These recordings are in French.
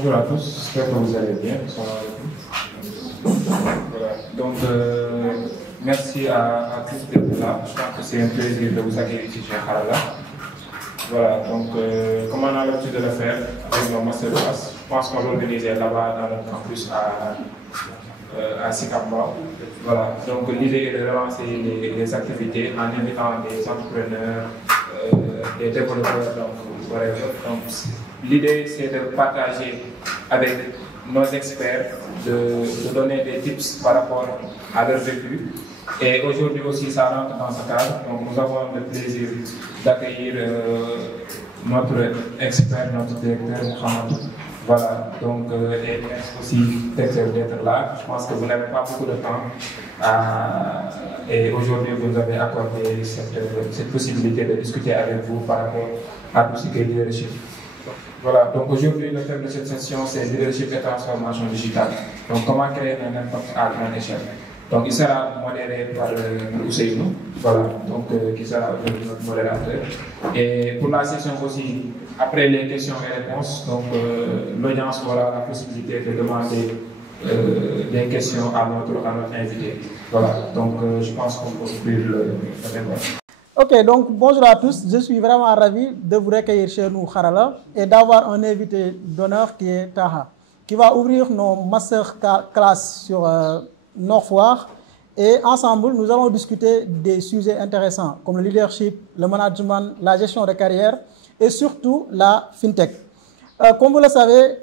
Bonjour à tous, j'espère que vous allez bien. Voilà. Donc, merci à tous d'être là. Je pense que c'est un plaisir de vous accueillir ici chez Harala. Voilà, donc, comme on a l'habitude de le faire avec nos masterclass, je pense qu'on l'organisait là-bas dans notre campus à Sikamba. Voilà, donc l'idée est de relancer les activités en invitant des entrepreneurs, des développeurs, donc l'idée c'est de partager avec nos experts, de donner des tips par rapport à leur vécu. Et aujourd'hui aussi ça rentre dans ce cadre, donc nous avons le plaisir d'accueillir notre expert, notre directeur Mohamed. Voilà, donc et merci aussi d'être là. Je pense que vous n'avez pas beaucoup de temps et aujourd'hui vous nous avez accordé cette possibilité de discuter avec vous par rapport à tout ce qui est leadership. Voilà, donc aujourd'hui le thème de cette session c'est leadership et transformation digitale. Donc comment créer un impact à grande échelle. Donc il sera modéré par Ousseynou, voilà, donc qui sera notre modérateur. Et pour la session aussi, après les questions et réponses, donc l'audience aura la possibilité de demander des questions à notre invité. Voilà, donc je pense qu'on peut ouvrir le débat. Ok, donc bonjour à tous, je suis vraiment ravi de vous recueillir chez nous Harala et d'avoir un invité d'honneur qui est Taha, qui va ouvrir nos masterclass sur Nord-Foire et ensemble nous allons discuter des sujets intéressants comme le leadership, le management, la gestion de carrière et surtout la fintech. Comme vous le savez,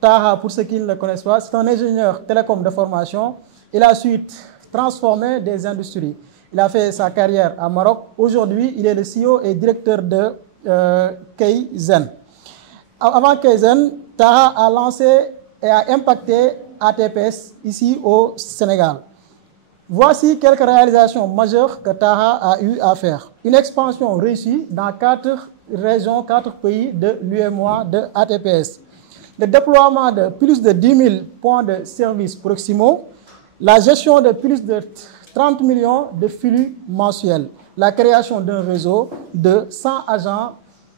Taha, pour ceux qui ne le connaissent pas, c'est un ingénieur télécom de formation. Il a ensuite transformé des industries. Il a fait sa carrière à Maroc. Aujourd'hui, il est le CEO et directeur de Kaizen. Avant Kaizen, Taha a lancé et a impacté ATPS ici au Sénégal. Voici quelques réalisations majeures que Taha a eu à faire. Une expansion réussie dans 4 régions, 4 pays de l'UEMOA de ATPS. Le déploiement de plus de 10 000 points de service proximaux. La gestion de plus de 30 millions de flux mensuels. La création d'un réseau de 100 agents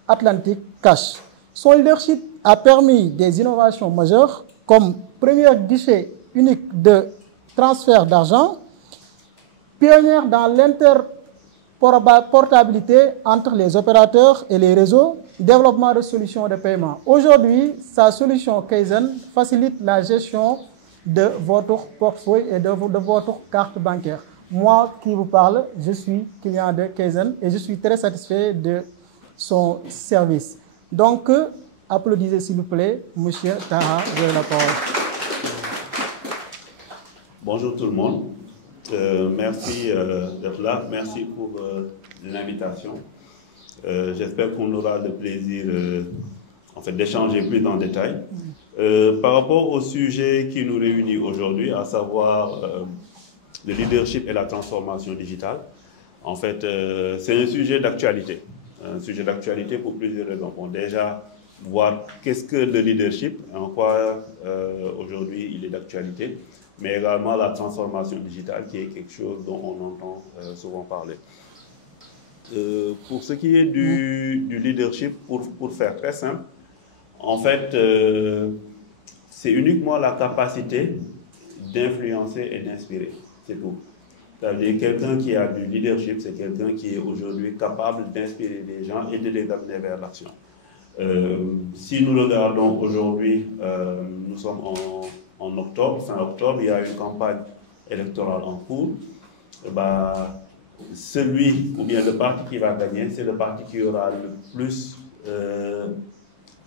Atlantic Cash. Son leadership a permis des innovations majeures comme premier guichet unique de transfert d'argent, pionnière dans l'interportabilité entre les opérateurs et les réseaux, développement de solutions de paiement. Aujourd'hui, sa solution Kaizen facilite la gestion de votre portefeuille et de votre carte bancaire. Moi qui vous parle, je suis client de Kaizen et je suis très satisfait de son service. Donc, applaudissez s'il vous plaît, monsieur Taha, vous avez la parole. Bonjour tout le monde. Merci d'être là. Merci pour l'invitation. J'espère qu'on aura le plaisir d'échanger plus en détail. Par rapport au sujet qui nous réunit aujourd'hui, à savoir le leadership et la transformation digitale, en fait, c'est un sujet d'actualité. Un sujet d'actualité pour plusieurs raisons. Bon, déjà, voir qu'est-ce que le leadership, en quoi aujourd'hui il est d'actualité, mais également la transformation digitale qui est quelque chose dont on entend souvent parler. Pour ce qui est du leadership, pour faire très simple, en fait, c'est uniquement la capacité d'influencer et d'inspirer, c'est tout. C'est-à-dire quelqu'un qui a du leadership, c'est quelqu'un qui est aujourd'hui capable d'inspirer les gens et de les amener vers l'action. Si nous regardons aujourd'hui, nous sommes en octobre, fin octobre, il y a une campagne électorale en cours. Celui ou bien le parti qui va gagner, c'est le parti qui aura le plus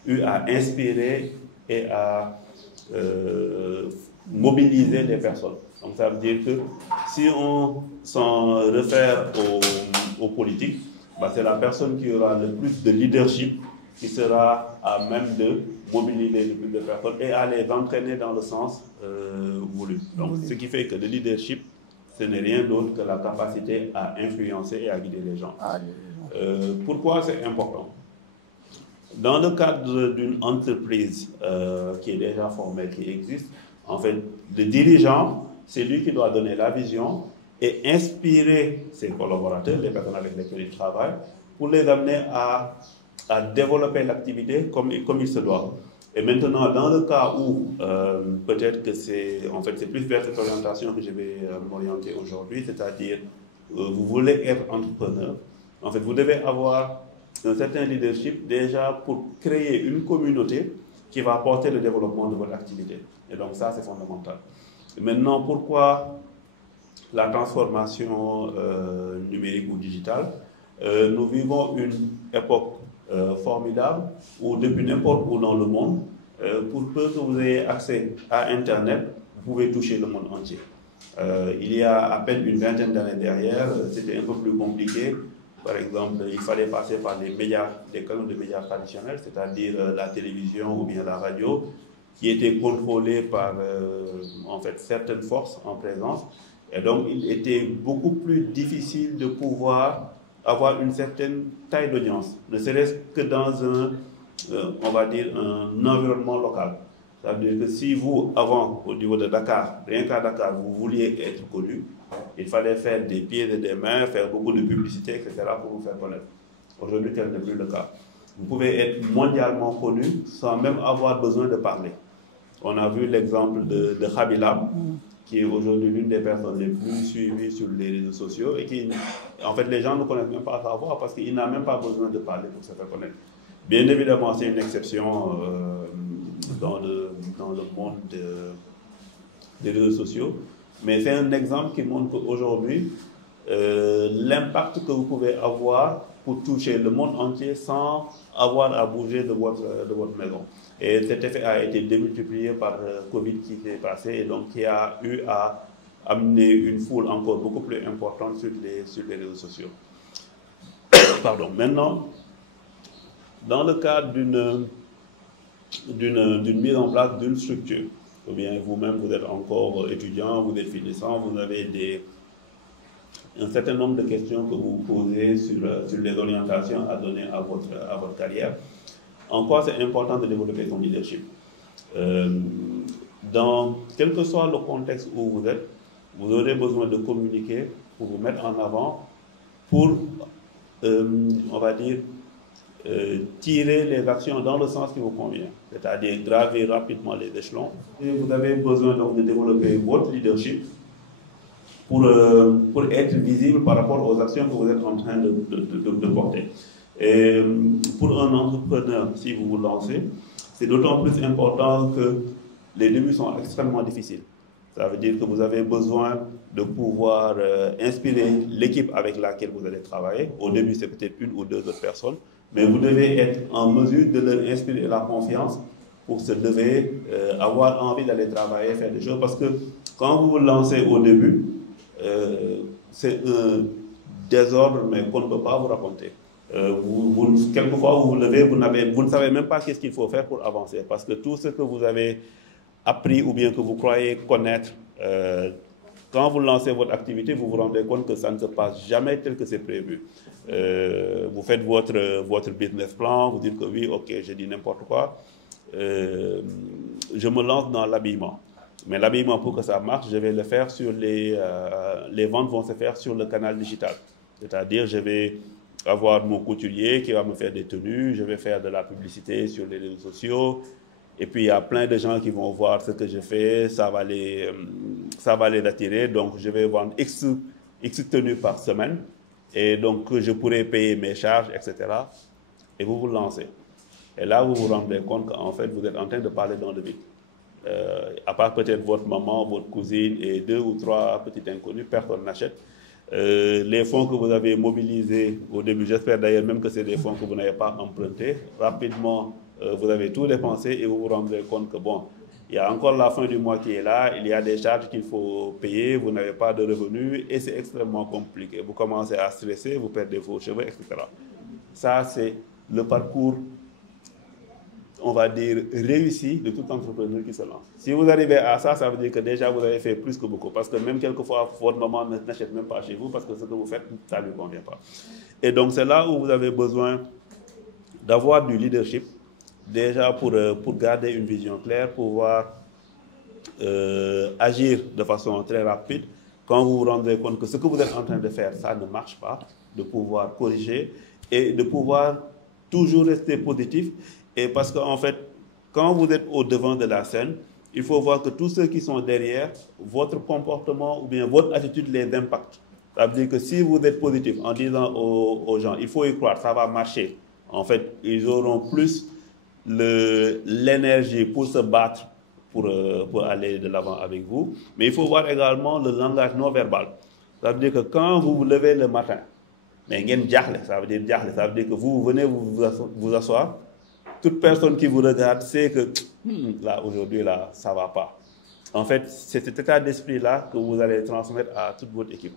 eu à inspirer et à mobiliser les personnes. Donc ça veut dire que si on s'en réfère aux politiques, c'est la personne qui aura le plus de leadership qui sera à même de mobiliser le plus de personnes et à les entraîner dans le sens voulu. Donc ce qui fait que le leadership, ce n'est rien d'autre que la capacité à influencer et à guider les gens. Pourquoi c'est important? Dans le cadre d'une entreprise qui est déjà formelle, qui existe, en fait, le dirigeant, c'est lui qui doit donner la vision et inspirer ses collaborateurs, les personnes avec lesquelles il travaille, pour les amener à développer l'activité comme il se doit. Et maintenant, dans le cas où peut-être que c'est plus vers cette orientation que je vais m'orienter aujourd'hui, c'est-à-dire vous voulez être entrepreneur, en fait, vous devez avoir un certain leadership déjà pour créer une communauté qui va apporter le développement de votre activité. Et donc ça, c'est fondamental. Et maintenant, pourquoi la transformation numérique ou digitale? Nous vivons une époque formidable où depuis n'importe où dans le monde, pour peu que vous ayez accès à Internet, vous pouvez toucher le monde entier. Il y a à peine une vingtaine d'années derrière, c'était un peu plus compliqué. Par exemple, il fallait passer par les canaux de médias traditionnels, c'est-à-dire la télévision ou bien la radio, qui étaient contrôlés par en fait certaines forces en présence. Et donc, il était beaucoup plus difficile de pouvoir avoir une certaine taille d'audience, ne serait-ce que dans un, on va dire, un environnement local. Ça veut dire que si vous, avant, au niveau de Dakar, rien qu'à Dakar, vous vouliez être connu, il fallait faire des pieds et des mains, faire beaucoup de publicité, etc. pour vous faire connaître. Aujourd'hui, tel n'est plus le cas. Vous pouvez être mondialement connu sans même avoir besoin de parler. On a vu l'exemple de Khabila, qui est aujourd'hui l'une des personnes les plus suivies sur les réseaux sociaux et qui, en fait, les gens ne connaissent même pas sa voix parce qu'il n'a même pas besoin de parler pour se faire connaître. Bien évidemment, c'est une exception dans le monde des réseaux sociaux, mais c'est un exemple qui montre qu'aujourd'hui, l'impact que vous pouvez avoir pour toucher le monde entier sans avoir à bouger de votre maison. Et cet effet a été démultiplié par le Covid qui s'est passé et donc qui a eu à amener une foule encore beaucoup plus importante sur les réseaux sociaux. Pardon. Maintenant, dans le cadre d'une mise en place d'une structure, ou bien vous-même vous êtes encore étudiant, vous êtes finissant, vous avez un certain nombre de questions que vous posez sur les orientations à donner à votre carrière. En quoi c'est important de développer son leadership? Quel que soit le contexte où vous êtes, vous aurez besoin de communiquer pour vous mettre en avant, pour, on va dire, tirer les actions dans le sens qui vous convient, c'est-à-dire gravir rapidement les échelons. Et vous avez besoin donc de développer votre leadership pour être visible par rapport aux actions que vous êtes en train de porter. Et pour un entrepreneur, si vous vous lancez, c'est d'autant plus important que les débuts sont extrêmement difficiles. Ça veut dire que vous avez besoin de pouvoir inspirer l'équipe avec laquelle vous allez travailler. Au début, c'est peut-être une ou deux autres personnes, mais vous devez être en mesure de leur inspirer la confiance pour se lever, avoir envie d'aller travailler, faire des choses. Parce que quand vous vous lancez au début, c'est un désordre, mais qu'on ne peut pas vous raconter. Quelquefois, vous vous levez, vous ne savez même pas qu'est-ce qu'il faut faire pour avancer. Parce que tout ce que vous avez appris ou bien que vous croyez connaître, quand vous lancez votre activité, vous vous rendez compte que ça ne se passe jamais tel que c'est prévu. Vous faites votre business plan, vous dites que oui, ok, je dis n'importe quoi. Je me lance dans l'habillement. Mais l'habillement, pour que ça marche, je vais le faire sur les ventes vont se faire sur le canal digital. C'est-à-dire, je vais avoir mon couturier qui va me faire des tenues, je vais faire de la publicité sur les réseaux sociaux, et puis il y a plein de gens qui vont voir ce que je fais, ça va les attirer, donc je vais vendre X tenues par semaine, et donc je pourrai payer mes charges, etc. Et vous vous lancez. Et là, vous vous rendez compte qu'en fait, vous êtes en train de parler dans le vide. À part peut-être votre maman, votre cousine et 2 ou 3 petits inconnus, personne n'achète. Les fonds que vous avez mobilisés au début, j'espère d'ailleurs même que c'est des fonds que vous n'avez pas empruntés, rapidement vous avez tout dépensé et vous vous rendez compte que bon, il y a encore la fin du mois qui est là, il y a des charges qu'il faut payer, vous n'avez pas de revenus et c'est extrêmement compliqué. Vous commencez à stresser, vous perdez vos cheveux, etc. Ça, c'est le parcours, on va dire, réussi de tout entrepreneur qui se lance. Si vous arrivez à ça, ça veut dire que déjà vous avez fait plus que beaucoup. Parce que même quelquefois, votre maman n'achète même pas chez vous parce que ce que vous faites, ça ne lui convient pas. Et donc, c'est là où vous avez besoin d'avoir du leadership, déjà pour garder une vision claire, pouvoir agir de façon très rapide. Quand vous vous rendez compte que ce que vous êtes en train de faire, ça ne marche pas, de pouvoir corriger et de pouvoir toujours rester positif. Et parce qu'en fait, quand vous êtes au devant de la scène, il faut voir que tous ceux qui sont derrière, votre comportement ou bien votre attitude les impacte. Ça veut dire que si vous êtes positif en disant aux gens, il faut y croire, ça va marcher, en fait, ils auront plus l'énergie pour se battre, pour aller de l'avant avec vous. Mais il faut voir également le langage non verbal. Ça veut dire que quand vous vous levez le matin, mais ça veut dire que vous venez vous asseoir, toute personne qui vous regarde sait que là, aujourd'hui, là, ça ne va pas. En fait, c'est cet état d'esprit-là que vous allez transmettre à toute votre équipe.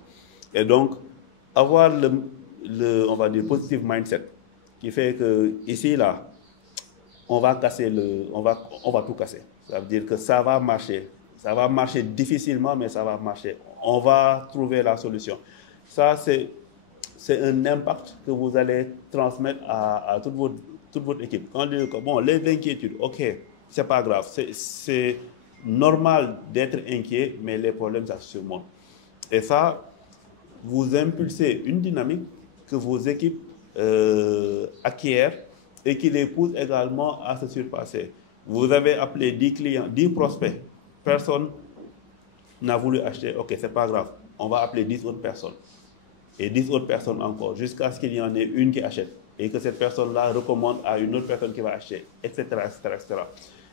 Et donc, avoir on va dire, positive mindset, qui fait que ici, là, on va tout casser. Ça veut dire que ça va marcher. Ça va marcher difficilement, mais ça va marcher. On va trouver la solution. Ça, c'est un impact que vous allez transmettre à toute votre équipe. Quand on dit que, bon, les inquiétudes, ok, c'est pas grave. C'est normal d'être inquiet, mais les problèmes, ça se surmonte. Et ça, vous impulsez une dynamique que vos équipes acquièrent et qui les pousse également à se surpasser. Vous avez appelé 10 clients, 10 prospects. Personne n'a voulu acheter. Ok, c'est pas grave. On va appeler 10 autres personnes. Et 10 autres personnes encore, jusqu'à ce qu'il y en ait une qui achète. Et que cette personne-là recommande à une autre personne qui va acheter, etc., etc., etc.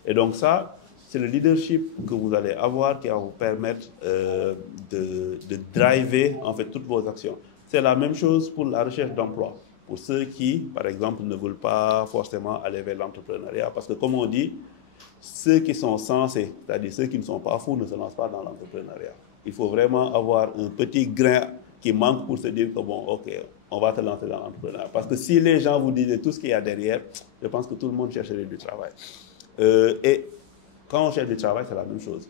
Et donc ça, c'est le leadership que vous allez avoir qui va vous permettre de driver en fait toutes vos actions. C'est la même chose pour la recherche d'emploi. Pour ceux qui, par exemple, ne veulent pas forcément aller vers l'entrepreneuriat. Parce que comme on dit, ceux qui sont censés, c'est-à-dire ceux qui ne sont pas fous, ne se lancent pas dans l'entrepreneuriat. Il faut vraiment avoir un petit grain qui manque pour se dire que bon, ok, on va te lancer dans l'entrepreneuriat. Parce que si les gens vous disaient tout ce qu'il y a derrière, je pense que tout le monde chercherait du travail. Et quand on cherche du travail, c'est la même chose.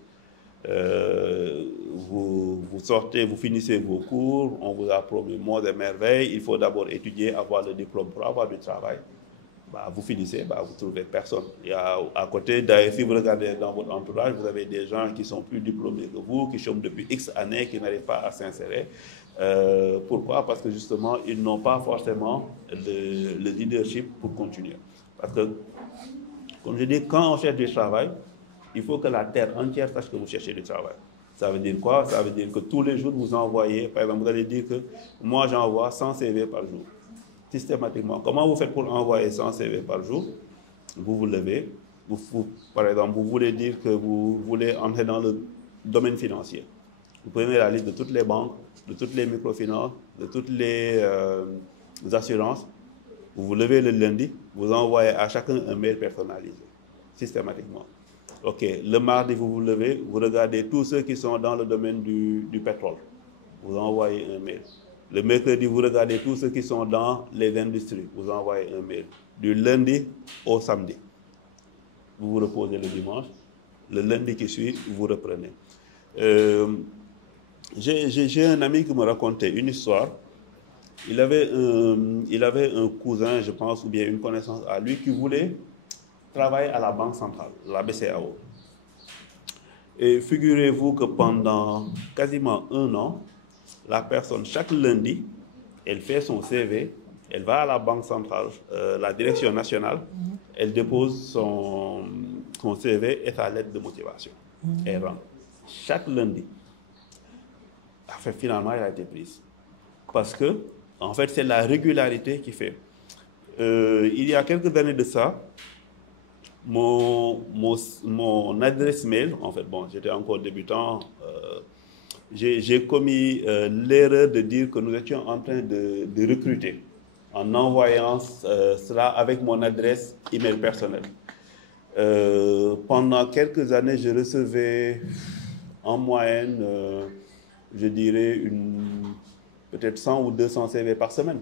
Vous sortez, vous finissez vos cours, on vous a promis monts et merveilles, il faut d'abord étudier, avoir le diplôme pour avoir du travail. Bah, vous finissez, bah, vous ne trouvez personne. Il y a à côté, d'ailleurs, si vous regardez dans votre entourage, vous avez des gens qui sont plus diplômés que vous, qui chôment depuis X années, qui n'arrivent pas à s'insérer. Pourquoi? Parce que justement, ils n'ont pas forcément le leadership pour continuer. Parce que, comme je dis, quand on cherche du travail, il faut que la terre entière sache que vous cherchez du travail. Ça veut dire quoi? Ça veut dire que tous les jours, vous envoyez, par exemple, vous allez dire que moi, j'envoie 100 CV par jour, systématiquement. Comment vous faites pour envoyer 100 CV par jour? Vous vous levez, par exemple, vous voulez dire que vous voulez entrer dans le domaine financier. Vous prenez la liste de toutes les banques, de toutes les microfinances, de toutes les assurances. Vous vous levez le lundi, vous envoyez à chacun un mail personnalisé, systématiquement. Ok, le mardi, vous vous levez, vous regardez tous ceux qui sont dans le domaine du pétrole. Vous envoyez un mail. Le mercredi, vous regardez tous ceux qui sont dans les industries. Vous envoyez un mail. Du lundi au samedi. Vous vous reposez le dimanche. Le lundi qui suit, vous reprenez. J'ai un ami qui me racontait une histoire. Il avait un cousin, je pense, ou bien une connaissance à lui qui voulait travailler à la Banque centrale, la BCEAO. Et figurez-vous que pendant quasiment 1 an, la personne, chaque lundi, elle fait son CV, elle va à la Banque centrale, la direction nationale, elle dépose son CV et sa lettre de motivation. Elle rentre. Chaque lundi. Enfin, finalement, elle a été prise. Parce que, en fait, c'est la régularité qui fait. Il y a quelques années de ça, mon adresse mail, en fait, bon, j'étais encore débutant, j'ai commis l'erreur de dire que nous étions en train de recruter en envoyant cela avec mon adresse email personnelle. Pendant quelques années, je recevais en moyenne, je dirais, peut-être 100 ou 200 CV par semaine.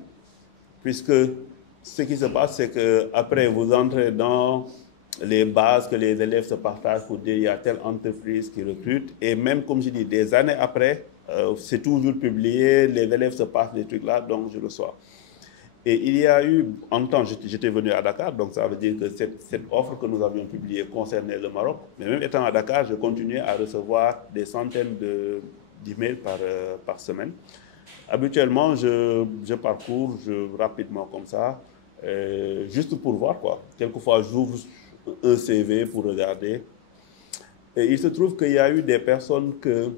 Puisque ce qui se passe, c'est qu'après, vous entrez dans les bases que les élèves se partagent pour dire il y a telle entreprise qui recrute. Et même, comme je dis, des années après, c'est toujours publié, les élèves se passent des trucs là, donc je reçois. Et il y a eu, en temps, j'étais venu à Dakar, donc ça veut dire que cette offre que nous avions publiée concernait le Maroc. Mais même étant à Dakar, je continuais à recevoir des centaines d'emails par semaine. Habituellement, je parcours rapidement comme ça, juste pour voir, quoi. Quelquefois, j'ouvre un CV pour regarder. Et il se trouve qu'il y a eu des personnes que,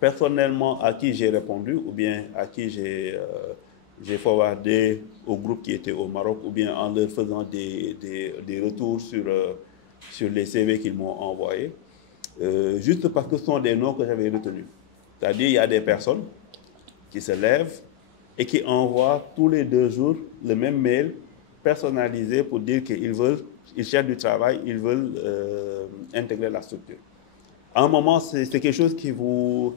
personnellement, à qui j'ai répondu, ou bien à qui j'ai forwardé au groupe qui était au Maroc, ou bien en leur faisant des retours sur les CV qu'ils m'ont envoyés, juste parce que ce sont des noms que j'avais retenus. C'est-à-dire, il y a des personnes qui se lèvent et qui envoient tous les 2 jours le même mail personnalisé pour dire qu'ils cherchent du travail, ils veulent intégrer la structure. À un moment, c'est quelque chose qui vous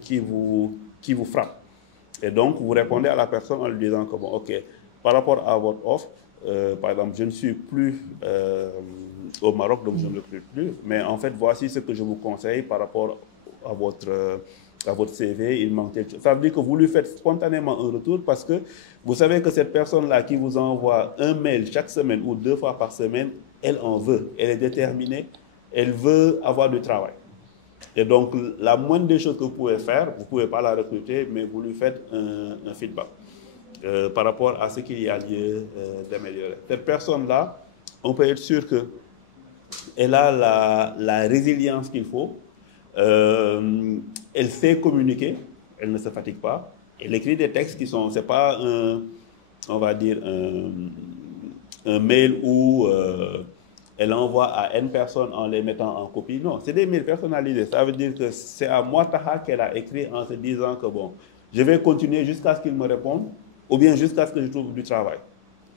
frappe. Et donc, vous répondez à la personne en lui disant que, bon, OK, par rapport à votre offre, par exemple, je ne suis plus au Maroc, donc je ne le recrute plus, mais en fait, voici ce que je vous conseille par rapport à votre CV, il manque quelque chose. Ça veut dire que vous lui faites spontanément un retour parce que vous savez que cette personne-là qui vous envoie un mail chaque semaine ou 2 fois par semaine, elle en veut, elle est déterminée, elle veut avoir du travail. Et donc, la moindre des choses que vous pouvez faire, vous ne pouvez pas la recruter, mais vous lui faites un feedback par rapport à ce qu'il y a lieu d'améliorer. Cette personne-là, on peut être sûr qu'elle a la résilience qu'il faut. Elle sait communiquer, elle ne se fatigue pas. Elle écrit des textes qui sont, c'est pas on va dire, un mail où elle envoie à N personnes en les mettant en copie. Non, c'est des mails personnalisés. Ça veut dire que c'est à moi, Taha, qu'elle a écrit en se disant que bon, je vais continuer jusqu'à ce qu'il me réponde ou bien jusqu'à ce que je trouve du travail.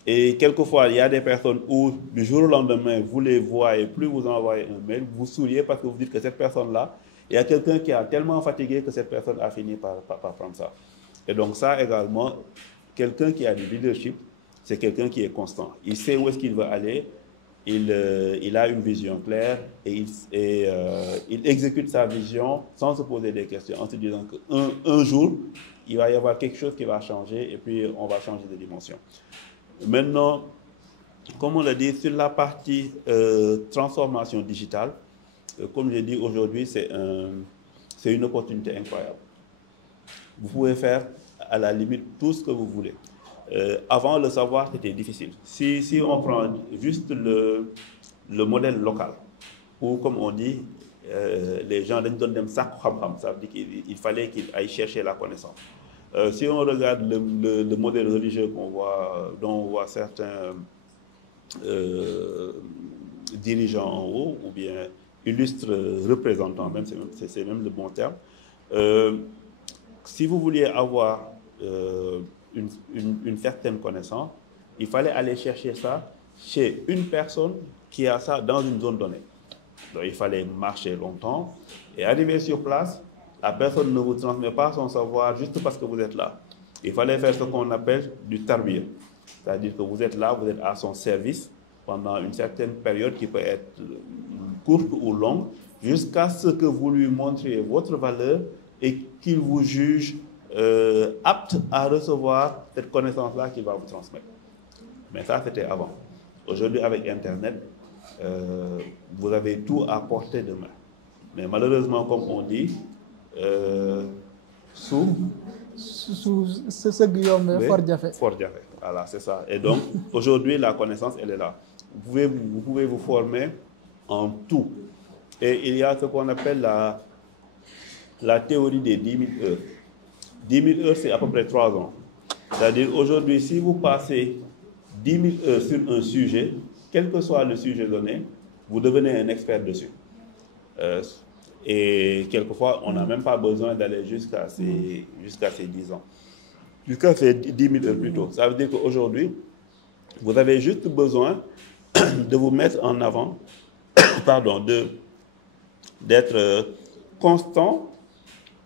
Et quelquefois, il y a des personnes où, du jour au lendemain, vous les voyez, plus vous envoyez un mail, vous souriez parce que vous dites que cette personne-là, il y a quelqu'un qui a tellement fatigué que cette personne a fini par prendre ça. Et donc ça également, quelqu'un qui a du leadership, c'est quelqu'un qui est constant. Il sait où est-ce qu'il veut aller, il a une vision claire et il exécute sa vision sans se poser des questions, en se disant qu'un jour, il va y avoir quelque chose qui va changer et puis on va changer de dimension. Maintenant, comme on l'a dit, sur la partie transformation digitale, comme je dis aujourd'hui, c'est une opportunité incroyable. Vous pouvez faire à la limite tout ce que vous voulez. Avant, le savoir, c'était difficile. Si on prend juste le modèle local, où, comme on dit, les gens donnent des sacs, ça veut dire qu'il fallait qu'ils aillent chercher la connaissance. Si on regarde le modèle religieux dont on voit certains dirigeants en haut, ou bien illustres représentants, même c'est même le bon terme, si vous vouliez avoir une certaine connaissance, il fallait aller chercher ça chez une personne qui a ça dans une zone donnée. Donc il fallait marcher longtemps et arriver sur place. La personne ne vous transmet pas son savoir juste parce que vous êtes là. Il fallait faire ce qu'on appelle du tarbiya. C'est-à-dire que vous êtes là, vous êtes à son service pendant une certaine période qui peut être courte ou longue, jusqu'à ce que vous lui montriez votre valeur et qu'il vous juge apte à recevoir cette connaissance-là qu'il va vous transmettre. Mais ça, c'était avant. Aujourd'hui, avec Internet, vous avez tout à portée de main. Mais malheureusement, comme on dit, ce Guillaume Fort Diafé. Fort Diafé, voilà, c'est ça. Et donc, aujourd'hui, la connaissance, elle est là. Vous pouvez vous former en tout. Et il y a ce qu'on appelle la théorie des 10 000 heures. 10 000 heures, c'est à peu près 3 ans. C'est-à-dire, aujourd'hui, si vous passez 10 000 heures sur un sujet, quel que soit le sujet donné, vous devenez un expert dessus. Et quelquefois, on n'a même pas besoin d'aller jusqu'à ces 10 ans. Jusqu'à ces 10 000 heures plutôt. Ça veut dire qu'aujourd'hui, vous avez juste besoin de vous mettre en avant, pardon, d'être constant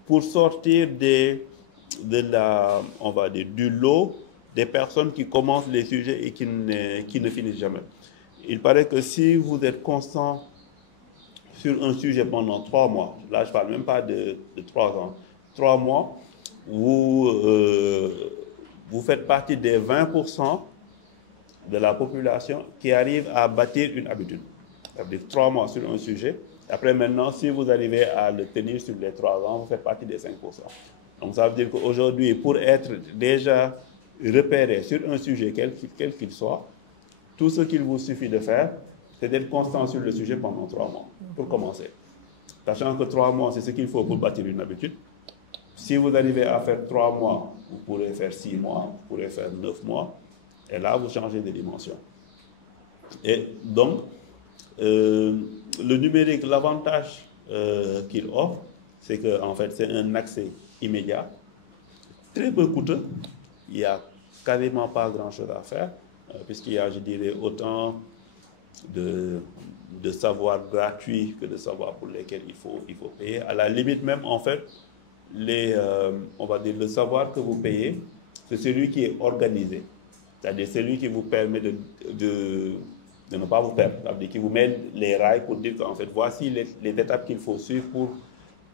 pour sortir on va dire, du lot des personnes qui commencent les sujets et qui ne finissent jamais. Il paraît que si vous êtes constant sur un sujet pendant 3 mois, là je ne parle même pas de 3 ans, 3 mois, vous faites partie des 20% de la population qui arrive à bâtir une habitude. Ça veut dire 3 mois sur un sujet. Après maintenant, si vous arrivez à le tenir sur les 3 ans, vous faites partie des 5%. Donc ça veut dire qu'aujourd'hui, pour être déjà repéré sur un sujet quel qu'il soit, tout ce qu'il vous suffit de faire, c'est d'être constant sur le sujet pendant 3 mois, pour commencer. Sachant que 3 mois, c'est ce qu'il faut pour bâtir une habitude. Si vous arrivez à faire 3 mois, vous pourrez faire 6 mois, vous pourrez faire 9 mois, et là, vous changez de dimension. Et donc, le numérique, l'avantage qu'il offre, c'est qu'en fait, c'est un accès immédiat, très peu coûteux. Il n'y a quasiment pas grand-chose à faire, puisqu'il y a, je dirais, autant de savoir gratuit que de savoir pour lesquels il faut payer. À la limite même, en fait, on va dire le savoir que vous payez, c'est celui qui est organisé. C'est-à-dire celui qui vous permet de ne pas vous perdre, c'est-à-dire qui vous met les rails pour dire qu'en fait, voici les étapes qu'il faut suivre pour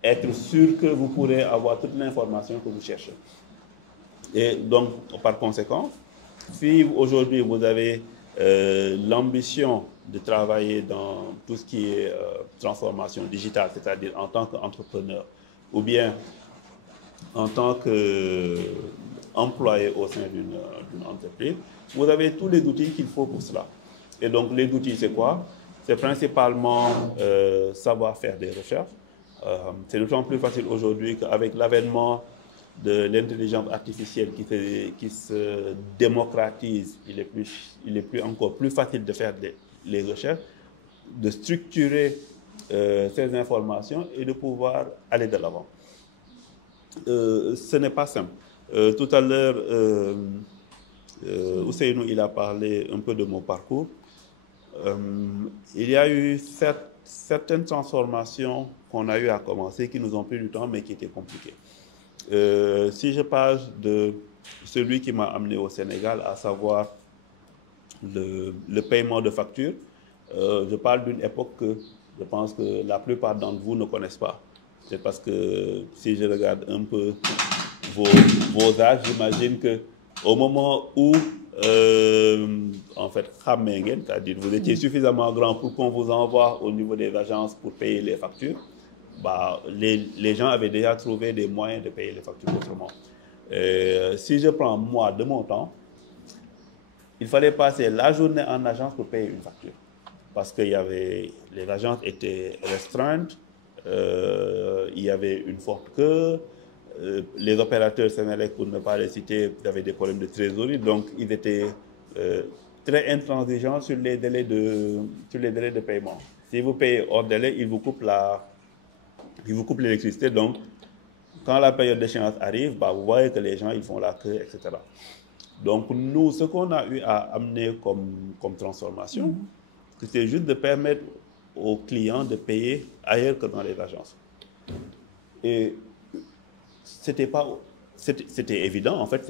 être sûr que vous pourrez avoir toute l'information que vous cherchez. Et donc, par conséquent, si aujourd'hui vous avez l'ambition de travailler dans tout ce qui est transformation digitale, c'est-à-dire en tant qu'entrepreneur ou bien en tant qu'employé au sein d'une entreprise, vous avez tous les outils qu'il faut pour cela. Et donc, les outils, c'est quoi? C'est principalement savoir faire des recherches. C'est d'autant plus facile aujourd'hui qu'avec l'avènement de l'intelligence artificielle qui se démocratise, il est encore plus facile de faire les recherches, de structurer ces informations et de pouvoir aller de l'avant. Ce n'est pas simple. Tout à l'heure, Ousseynou, il a parlé un peu de mon parcours. Il y a eu certaines transformations qu'on a eu à commencer qui nous ont pris du temps mais qui étaient compliquées. Si je parle de celui qui m'a amené au Sénégal, à savoir le paiement de factures, je parle d'une époque que je pense que la plupart d'entre vous ne connaissent pas. C'est parce que si je regarde un peu vos âges, j'imagine qu'au moment où en fait, c'est-à-dire vous étiez suffisamment grand pour qu'on vous envoie au niveau des agences pour payer les factures, bah, les gens avaient déjà trouvé des moyens de payer les factures autrement. Si je prends moi de mon temps, il fallait passer la journée en agence pour payer une facture. Parce que les agences étaient restreintes, il y avait une forte queue, les opérateurs Sénélec, pour ne pas les citer, avaient des problèmes de trésorerie, donc ils étaient très intransigeants sur les délais de paiement. Si vous payez hors délai, ils vous coupent l'électricité. Donc, quand la période d'échéance arrive, bah, vous voyez que les gens ils font la queue, etc. Donc, nous, ce qu'on a eu à amener comme transformation, c'était juste de permettre aux clients de payer ailleurs que dans les agences. Et c'était évident, en fait,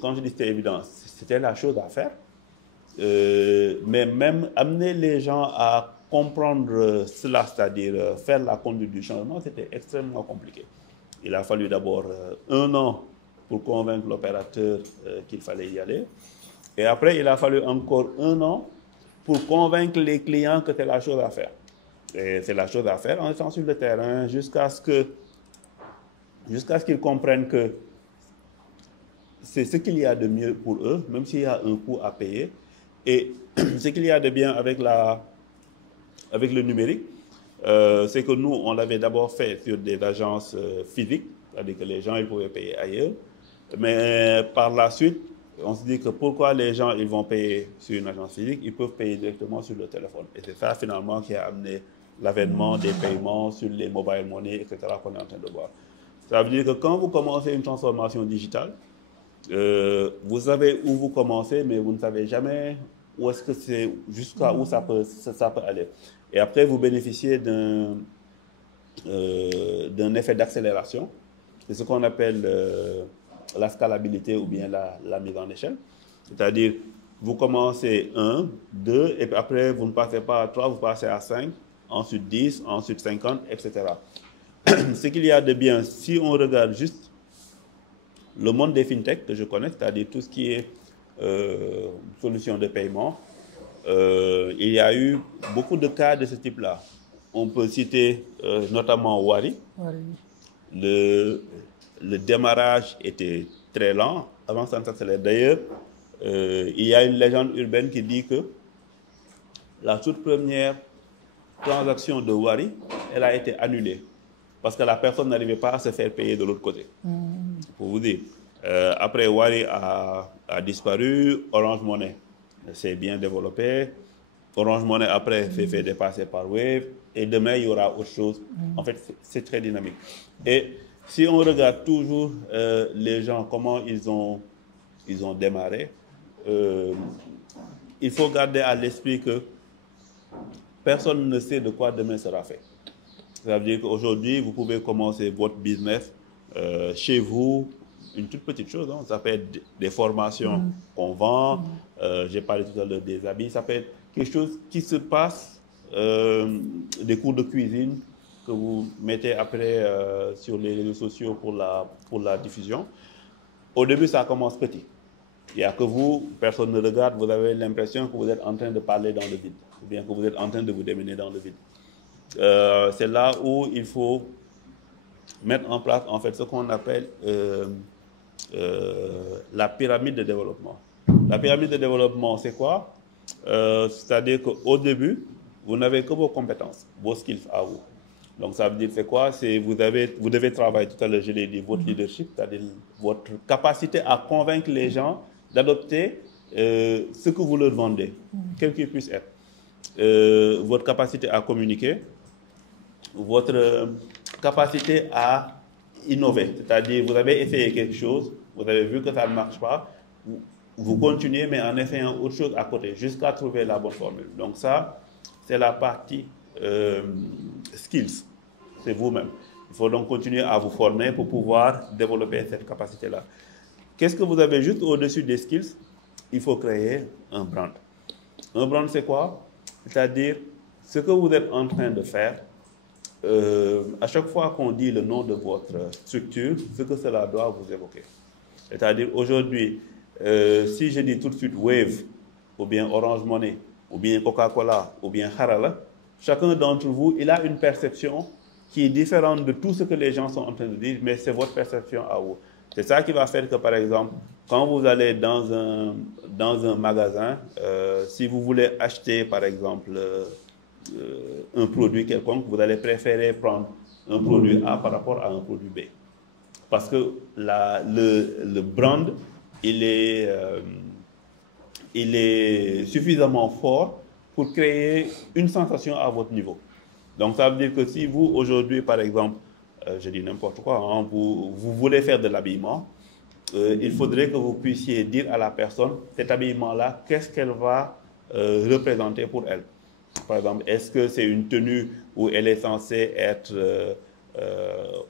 quand je dis c'était évident, c'était la chose à faire. Mais même amener les gens à comprendre cela, c'est-à-dire faire la conduite du changement, c'était extrêmement compliqué. Il a fallu d'abord 1 an pour convaincre l'opérateur qu'il fallait y aller. Et après, il a fallu encore 1 an pour convaincre les clients que c'est la chose à faire. Et c'est la chose à faire en étant sur le terrain jusqu'à ce qu'ils comprennent que c'est ce qu'il y a de mieux pour eux, même s'il y a un coût à payer. Et ce qu'il y a de bien avec le numérique, c'est que nous, on l'avait d'abord fait sur des agences physiques, c'est-à-dire que les gens ils pouvaient payer ailleurs. Mais par la suite, on se dit que pourquoi les gens ils vont payer sur une agence physique, ils peuvent payer directement sur le téléphone. Et c'est ça finalement qui a amené l'avènement des paiements sur les mobile money, etc. qu'on est en train de voir. Ça veut dire que quand vous commencez une transformation digitale, vous savez où vous commencez, mais vous ne savez jamais où est-ce que c'est, jusqu'à où ça peut aller. Et après, vous bénéficiez d'un effet d'accélération. C'est ce qu'on appelle la scalabilité ou bien la mise en échelle. C'est-à-dire, vous commencez 1, 2, et puis après, vous ne passez pas à 3, vous passez à 5, ensuite 10, ensuite 50, etc. Ce qu'il y a de bien, si on regarde juste le monde des fintechs que je connais, c'est-à-dire tout ce qui est solutions de paiement, il y a eu beaucoup de cas de ce type-là. On peut citer notamment Wari. Le démarrage était très lent, avant ça ne s'accélère. D'ailleurs, il y a une légende urbaine qui dit que la toute première transaction de Wari, elle a été annulée parce que la personne n'arrivait pas à se faire payer de l'autre côté. Pour vous dire. Après, Wari a disparu, Orange Money s'est bien développé. Orange Money, après, s'est fait dépasser par Wave. Et demain, il y aura autre chose. En fait, c'est très dynamique. Et si on regarde toujours les gens, comment ils ont démarré, il faut garder à l'esprit que personne ne sait de quoi demain sera fait. Ça veut dire qu'aujourd'hui, vous pouvez commencer votre business chez vous, une toute petite chose, hein. Ça peut être des formations qu'on vend, j'ai parlé tout à l'heure des habits, ça peut être quelque chose qui se passe, des cours de cuisine que vous mettez après sur les réseaux sociaux pour la diffusion. Au début, ça commence petit. Il n'y a que vous, personne ne regarde, vous avez l'impression que vous êtes en train de parler dans le vide, ou bien que vous êtes en train de vous démener dans le vide. C'est là où il faut mettre en place en fait ce qu'on appelle la pyramide de développement. La pyramide de développement, c'est quoi? C'est-à-dire qu'au début, vous n'avez que vos compétences, vos skills à vous. Donc ça veut dire c'est quoi? C'est vous devez travailler, tout à l'heure je l'ai dit, votre leadership, c'est-à-dire votre capacité à convaincre les gens d'adopter ce que vous leur vendez, quel qu'il puisse être. Votre capacité à communiquer, votre capacité à innover, c'est-à-dire vous avez essayé quelque chose, vous avez vu que ça ne marche pas, vous continuez mais en essayant autre chose à côté jusqu'à trouver la bonne formule. Donc ça, c'est la partie skills, c'est vous-même. Il faut donc continuer à vous former pour pouvoir développer cette capacité-là. Qu'est-ce que vous avez juste au-dessus des skills? Il faut créer un brand. Un brand, c'est quoi? C'est-à-dire ce que vous êtes en train de faire. À chaque fois qu'on dit le nom de votre structure, ce que cela doit vous évoquer. C'est-à-dire aujourd'hui, si je dis tout de suite Wave, ou bien Orange Money, ou bien Coca-Cola, ou bien Harala, chacun d'entre vous, il a une perception qui est différente de tout ce que les gens sont en train de dire, mais c'est votre perception à vous. C'est ça qui va faire que, par exemple, quand vous allez dans un magasin, si vous voulez acheter, par exemple, un produit quelconque, vous allez préférer prendre un produit A par rapport à un produit B. Parce que le brand, il est suffisamment fort pour créer une sensation à votre niveau. Donc ça veut dire que si vous, aujourd'hui, par exemple, je dis n'importe quoi, hein, vous voulez faire de l'habillement, il faudrait que vous puissiez dire à la personne, cet habillement-là, qu'est-ce qu'elle va représenter pour elle. Par exemple, est-ce que c'est une tenue où elle est censée être,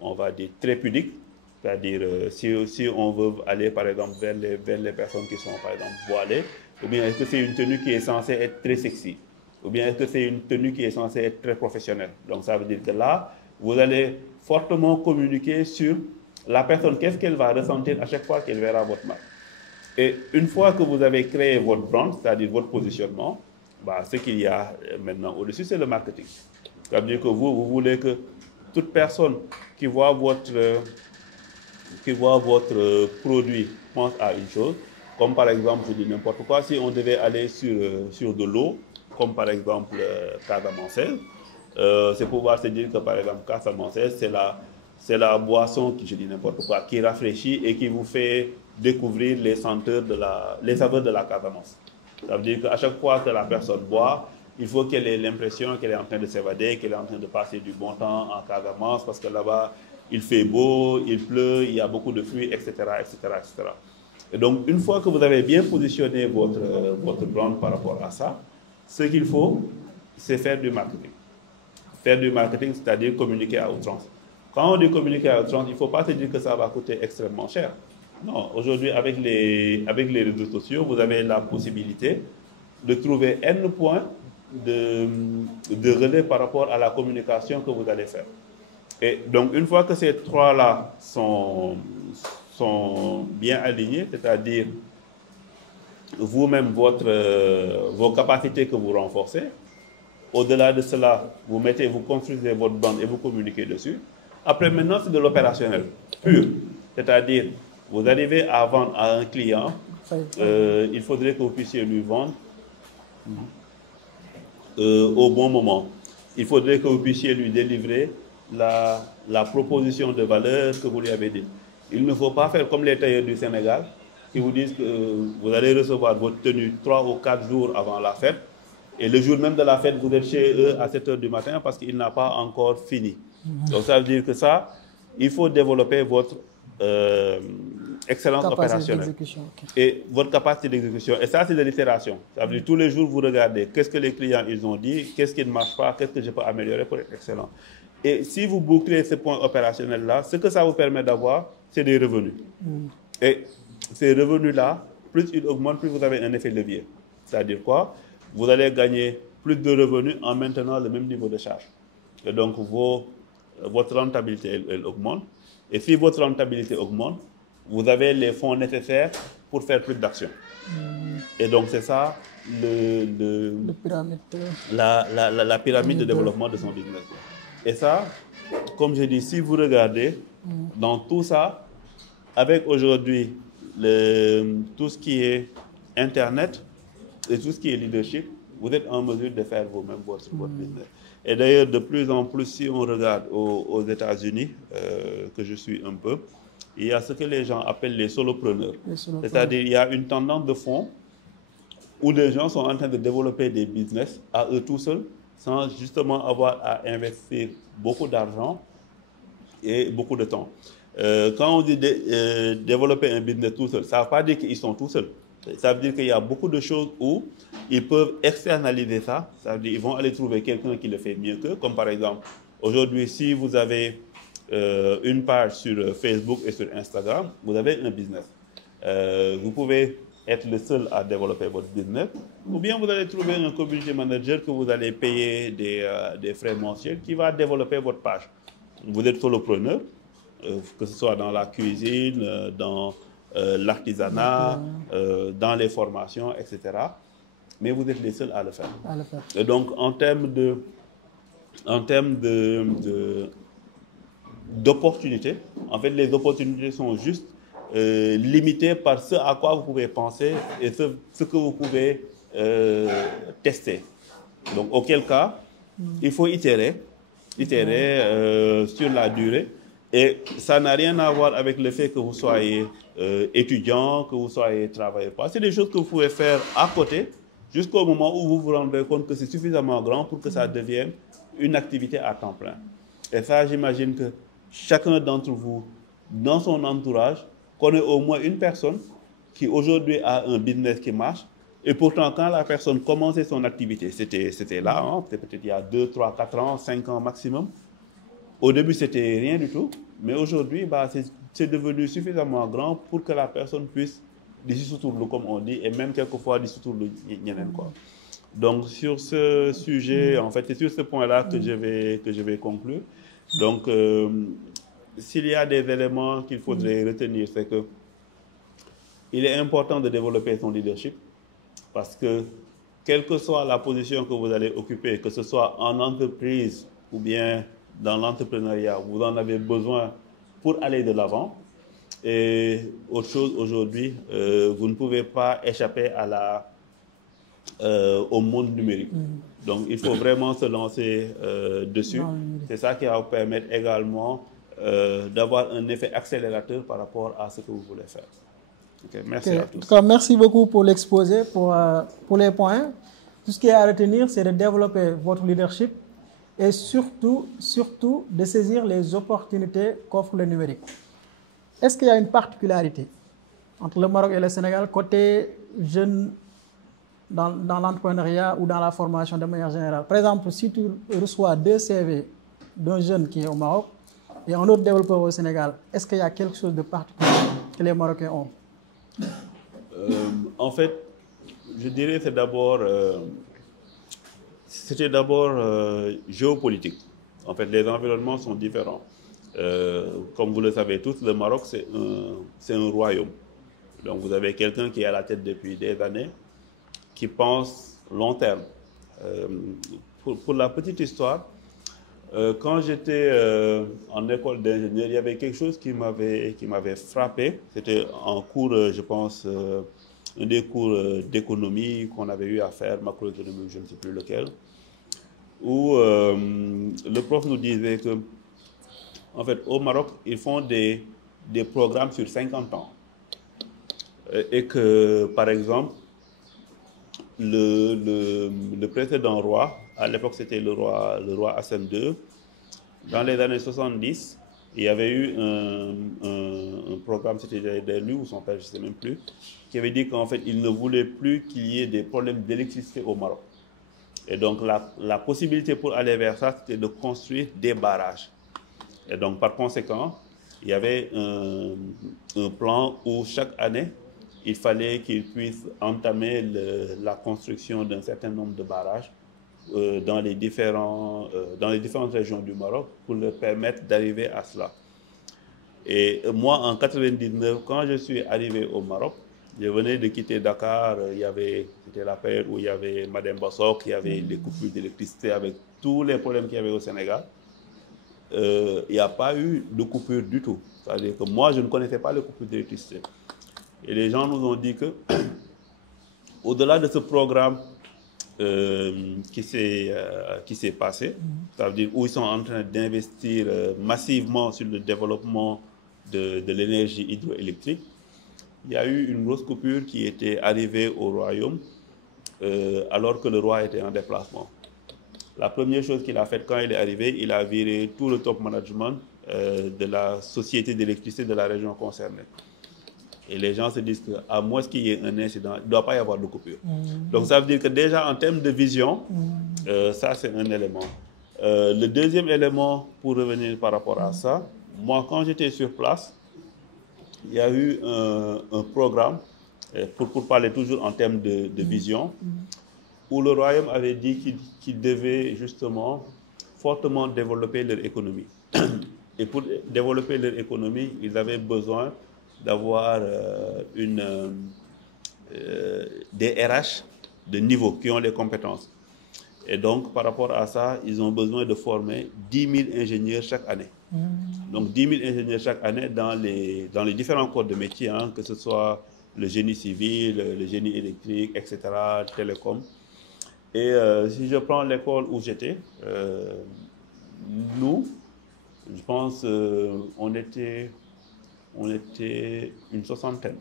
on va dire, très pudique? C'est-à-dire, si on veut aller, par exemple, vers les personnes qui sont, par exemple, voilées, ou bien est-ce que c'est une tenue qui est censée être très sexy? Ou bien est-ce que c'est une tenue qui est censée être très professionnelle? Donc, ça veut dire que là, vous allez fortement communiquer sur la personne, qu'est-ce qu'elle va ressentir à chaque fois qu'elle verra votre marque. Et une fois que vous avez créé votre brand, c'est-à-dire votre positionnement, bah, ce qu'il y a maintenant au-dessus, c'est le marketing. Ça veut dire que vous voulez que toute personne qui voit votre produit pense à une chose, comme par exemple, je dis n'importe quoi, si on devait aller sur de l'eau, comme par exemple Casamançaise, c'est pouvoir se dire que par exemple Casamançaise, c'est la boisson qui, je dis n'importe quoi, qui rafraîchit et qui vous fait découvrir les saveurs de la Casamance. Ça veut dire qu'à chaque fois que la personne boit, il faut qu'elle ait l'impression qu'elle est en train de s'évader, qu'elle est en train de passer du bon temps en Casamance, parce que là-bas, il fait beau, il pleut, il y a beaucoup de fruits, etc., etc., etc. Et donc, une fois que vous avez bien positionné votre brand par rapport à ça, ce qu'il faut, c'est faire du marketing. Faire du marketing, c'est-à-dire communiquer à outrance. Quand on dit communiquer à outrance, il ne faut pas se dire que ça va coûter extrêmement cher. Non, aujourd'hui, avec les réseaux sociaux, vous avez la possibilité de trouver N points de relais par rapport à la communication que vous allez faire. Et donc, une fois que ces trois-là sont bien alignés, c'est-à-dire vous-même, vos capacités que vous renforcez, au-delà de cela, vous construisez votre bande et vous communiquez dessus. Après, maintenant, c'est de l'opérationnel pur. C'est-à-dire, vous arrivez à vendre à un client, il faudrait que vous puissiez lui vendre au bon moment. Il faudrait que vous puissiez lui délivrer la proposition de valeur que vous lui avez dit. Il ne faut pas faire comme les tailleurs du Sénégal qui vous disent que vous allez recevoir votre tenue 3 ou 4 jours avant la fête et le jour même de la fête, vous êtes chez eux à 7 h du matin parce qu'il n'a pas encore fini. Donc ça veut dire que ça, il faut développer votre excellence opérationnelle et votre capacité d'exécution. Et ça, c'est de l'itération. Ça veut dire tous les jours, vous regardez qu'est-ce que les clients ils ont dit, qu'est-ce qui ne marche pas, qu'est-ce que je peux améliorer pour être excellent. Et si vous bouclez ce point opérationnel-là, ce que ça vous permet d'avoir, c'est des revenus. Et ces revenus-là, plus ils augmentent, plus vous avez un effet de levier. C'est-à-dire quoi? Vous allez gagner plus de revenus en maintenant le même niveau de charge. Et donc, votre rentabilité, elle augmente. Et si votre rentabilité augmente, vous avez les fonds nécessaires pour faire plus d'actions. Et donc, c'est ça la pyramide de développement de son business. Et ça, comme je dis, si vous regardez, dans tout ça, avec aujourd'hui tout ce qui est Internet et tout ce qui est leadership, vous êtes en mesure de faire vous-même votre business. Et d'ailleurs, de plus en plus, si on regarde aux États-Unis, que je suis un peu, il y a ce que les gens appellent les solopreneurs. C'est-à-dire il y a une tendance de fond où les gens sont en train de développer des business à eux tout seuls, sans justement avoir à investir beaucoup d'argent et beaucoup de temps. Quand on dit développer un business tout seul, ça ne veut pas dire qu'ils sont tout seuls. Ça veut dire qu'il y a beaucoup de choses où ils peuvent externaliser ça. Ça veut dire qu'ils vont aller trouver quelqu'un qui le fait mieux qu'eux. Comme par exemple, aujourd'hui, si vous avez une page sur Facebook et sur Instagram, vous avez un business. Vous pouvez être le seul à développer votre business, ou bien vous allez trouver un community manager que vous allez payer des frais mensuels qui va développer votre page. Vous êtes solopreneur, que ce soit dans la cuisine, dans l'artisanat, dans les formations, etc. Mais vous êtes les seuls à le faire. Et donc, en termes d'opportunités, en fait, les opportunités sont juste limitées par ce à quoi vous pouvez penser et ce que vous pouvez tester. Donc, auquel cas, il faut itérer sur la durée. Et ça n'a rien à voir avec le fait que vous soyez étudiant, que vous soyez travailleur. C'est des choses que vous pouvez faire à côté jusqu'au moment où vous vous rendrez compte que c'est suffisamment grand pour que ça devienne une activité à temps plein. Et ça, j'imagine que chacun d'entre vous, dans son entourage, connaît au moins une personne qui aujourd'hui a un business qui marche. Et pourtant, quand la personne commençait son activité, c'était là, hein, peut-être il y a 2, 3, 4 ans, 5 ans maximum. Au début, c'était rien du tout. Mais aujourd'hui, c'est devenu suffisamment grand pour que la personne puisse comme on dit, et même quelquefois quoi. Donc, sur ce sujet, en fait, c'est sur ce point-là que je vais conclure. Donc, s'il y a des éléments qu'il faudrait retenir, c'est que il est important de développer son leadership parce que, quelle que soit la position que vous allez occuper, que ce soit en entreprise ou bien dans l'entrepreneuriat, vous en avez besoin pour aller de l'avant. Et autre chose, aujourd'hui, vous ne pouvez pas échapper au monde numérique. Donc, il faut vraiment se lancer dessus. C'est ça qui va vous permettre également d'avoir un effet accélérateur par rapport à ce que vous voulez faire. Okay, merci à tous. En tout cas, merci beaucoup pour l'exposé, pour les points. Tout ce qui est à retenir, c'est de développer votre leadership et surtout de saisir les opportunités qu'offre le numérique. Est-ce qu'il y a une particularité entre le Maroc et le Sénégal côté jeunes dans l'entrepreneuriat ou dans la formation de manière générale? Par exemple, si tu reçois 2 CV d'un jeune qui est au Maroc et un autre développeur au Sénégal, est-ce qu'il y a quelque chose de particulier que les Marocains ont? En fait, je dirais que c'était d'abord géopolitique. En fait, les environnements sont différents. Comme vous le savez tous, le Maroc, c'est un royaume. Donc, vous avez quelqu'un qui est à la tête depuis des années, qui pense long terme. Pour la petite histoire, quand j'étais en école d'ingénieur, il y avait quelque chose qui m'avait frappé. C'était en cours, je pense, un des cours d'économie qu'on avait eu à faire, macroéconomie, je ne sais plus lequel. où le prof nous disait que, en fait, au Maroc, ils font des programmes sur 50 ans. Et que, par exemple, le précédent roi, à l'époque c'était le roi Hassan II, dans les années 70, il y avait eu un programme, c'était lui ou son père, je ne sais même plus, qui avait dit qu'en fait, il ne voulait plus qu'il y ait des problèmes d'électricité au Maroc. Et donc, la possibilité pour aller vers ça, c'était de construire des barrages. Et donc, par conséquent, il y avait un plan où chaque année, il fallait qu'il puisse entamer la construction d'un certain nombre de barrages dans les différentes régions du Maroc pour leur permettre d'arriver à cela. Et moi, en 99, quand je suis arrivé au Maroc, je venais de quitter Dakar, c'était la période où il y avait Madame Bassok, il y avait les coupures d'électricité avec tous les problèmes qu'il y avait au Sénégal. Il n'y a pas eu de coupure du tout. C'est-à-dire que moi, je ne connaissais pas les coupures d'électricité. Et les gens nous ont dit que, au-delà de ce programme qui s'est passé, ça veut dire où ils sont en train d'investir massivement sur le développement de l'énergie hydroélectrique, il y a eu une grosse coupure qui était arrivée au royaume alors que le roi était en déplacement. La première chose qu'il a faite quand il est arrivé, il a viré tout le top management de la société d'électricité de la région concernée. Et les gens se disent qu'à moins qu'il y ait un incident, il ne doit pas y avoir de coupure. Donc ça veut dire que déjà en termes de vision, ça c'est un élément. Le deuxième élément, pour revenir par rapport à ça, moi quand j'étais sur place, il y a eu un programme, pour parler toujours en termes de vision, où le royaume avait dit qu'il devait justement fortement développer leur économie. Et pour développer leur économie, ils avaient besoin d'avoir des RH de niveau qui ont les compétences. Et donc, par rapport à ça, ils ont besoin de former 10 000 ingénieurs chaque année. Donc, 10 000 ingénieurs chaque année dans les différents corps de métier, hein, que ce soit le génie civil, le génie électrique, etc., télécom. Et si je prends l'école où j'étais, nous, je pense, on était une soixantaine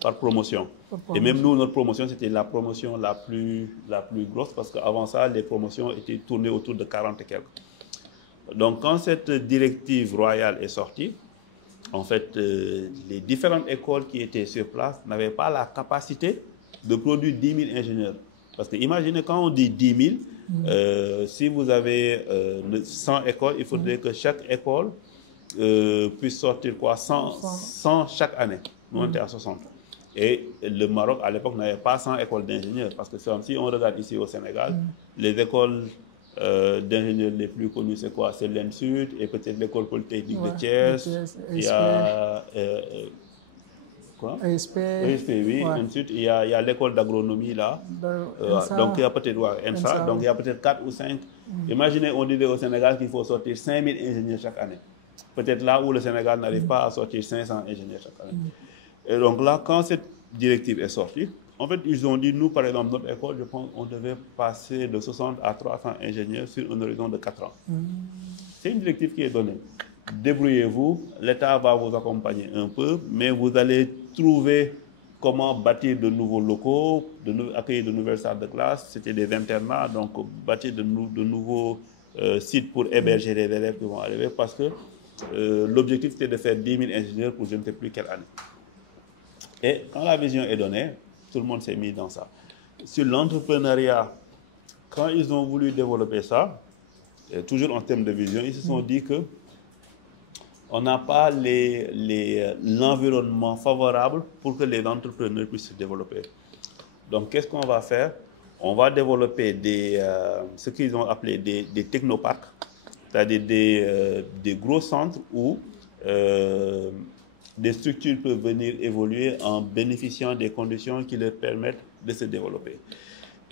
par promotion. Et même nous, notre promotion, c'était la promotion la plus grosse parce qu'avant ça, les promotions étaient tournées autour de 40 et quelques. Donc, quand cette directive royale est sortie, en fait, les différentes écoles qui étaient sur place n'avaient pas la capacité de produire 10 000 ingénieurs. Parce que imaginez, quand on dit 10 000, si vous avez 100 écoles, il faudrait que chaque école puisse sortir quoi, 100 chaque année. Nous, on était à 60. Et le Maroc, à l'époque, n'avait pas 100 écoles d'ingénieurs. Parce que si on regarde ici au Sénégal, les écoles d'ingénieurs les plus connues, c'est quoi? C'est l'ENSUD et peut-être l'école polytechnique de Thiès. Il y a quoi? ESP, oui. Ouais. Ensuite, il y a l'école d'agronomie là. Donc, il y a peut-être ENSA. Donc, il y a peut-être 4 ou 5. Imaginez, on disait au Sénégal qu'il faut sortir 5000 ingénieurs chaque année. Peut-être là où le Sénégal n'arrive pas à sortir 500 ingénieurs chaque année. Et donc là, quand cette directive est sortie, en fait, ils ont dit, nous, par exemple, notre école, je pense qu'on devait passer de 60 à 300 ingénieurs sur un horizon de 4 ans. C'est une directive qui est donnée. Débrouillez-vous, l'État va vous accompagner un peu, mais vous allez trouver comment bâtir de nouveaux locaux, accueillir de nouvelles salles de classe. C'était des internats, donc bâtir de nouveaux sites pour héberger les élèves qui vont arriver, parce que l'objectif c'était de faire 10 000 ingénieurs pour je ne sais plus quelle année. Et quand la vision est donnée, tout le monde s'est mis dans ça. Sur l'entrepreneuriat, quand ils ont voulu développer ça, toujours en termes de vision, ils se sont dit que on n'a pas l'environnement favorable pour que les entrepreneurs puissent se développer. Donc, qu'est-ce qu'on va faire? On va développer ce qu'ils ont appelé des technoparcs, c'est-à-dire des gros centres où des structures peuvent venir évoluer en bénéficiant des conditions qui leur permettent de se développer.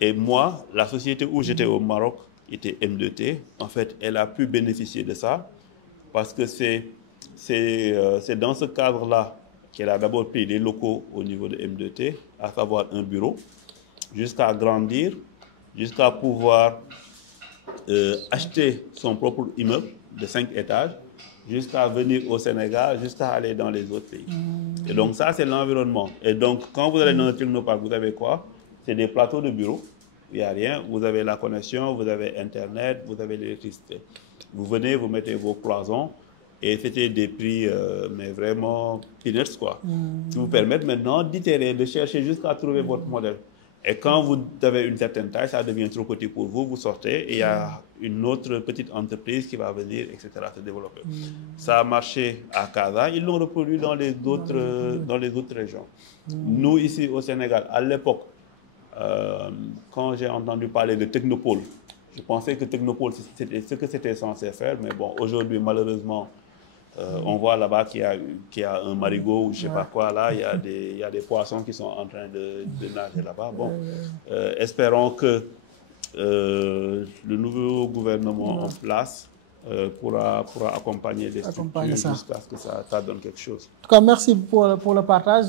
Et moi, la société où j'étais au Maroc était M2T. En fait, elle a pu bénéficier de ça parce que c'est dans ce cadre-là qu'elle a d'abord pris des locaux au niveau de M2T, à savoir un bureau, jusqu'à grandir, jusqu'à pouvoir acheter son propre immeuble de 5 étages jusqu'à venir au Sénégal, jusqu'à aller dans les autres pays. Et donc ça, c'est l'environnement. Et donc, quand vous allez dans le technoparc, vous avez quoi? C'est des plateaux de bureaux. Il n'y a rien. Vous avez la connexion, vous avez Internet, vous avez l'électricité. Vous venez, vous mettez vos cloisons. Et c'était des prix, mais vraiment peanuts, quoi. Qui vous permettent maintenant d'itérer, de chercher jusqu'à trouver votre modèle. Et quand vous avez une certaine taille, ça devient trop petit pour vous, vous sortez et il y a une autre petite entreprise qui va venir, etc., se développer. Ça a marché à Casa, ils l'ont reproduit dans les autres régions. Nous, ici au Sénégal, à l'époque, quand j'ai entendu parler de Technopole, je pensais que Technopole, c'était ce que c'était censé faire, mais bon, aujourd'hui, malheureusement, on voit là-bas qu'il y a un marigot ou je ne sais pas quoi, là, il y a des poissons qui sont en train de nager là-bas. Bon, espérons que le nouveau gouvernement en place pourra accompagner les structures jusqu'à ce que ça donne quelque chose. En tout cas, merci pour le partage.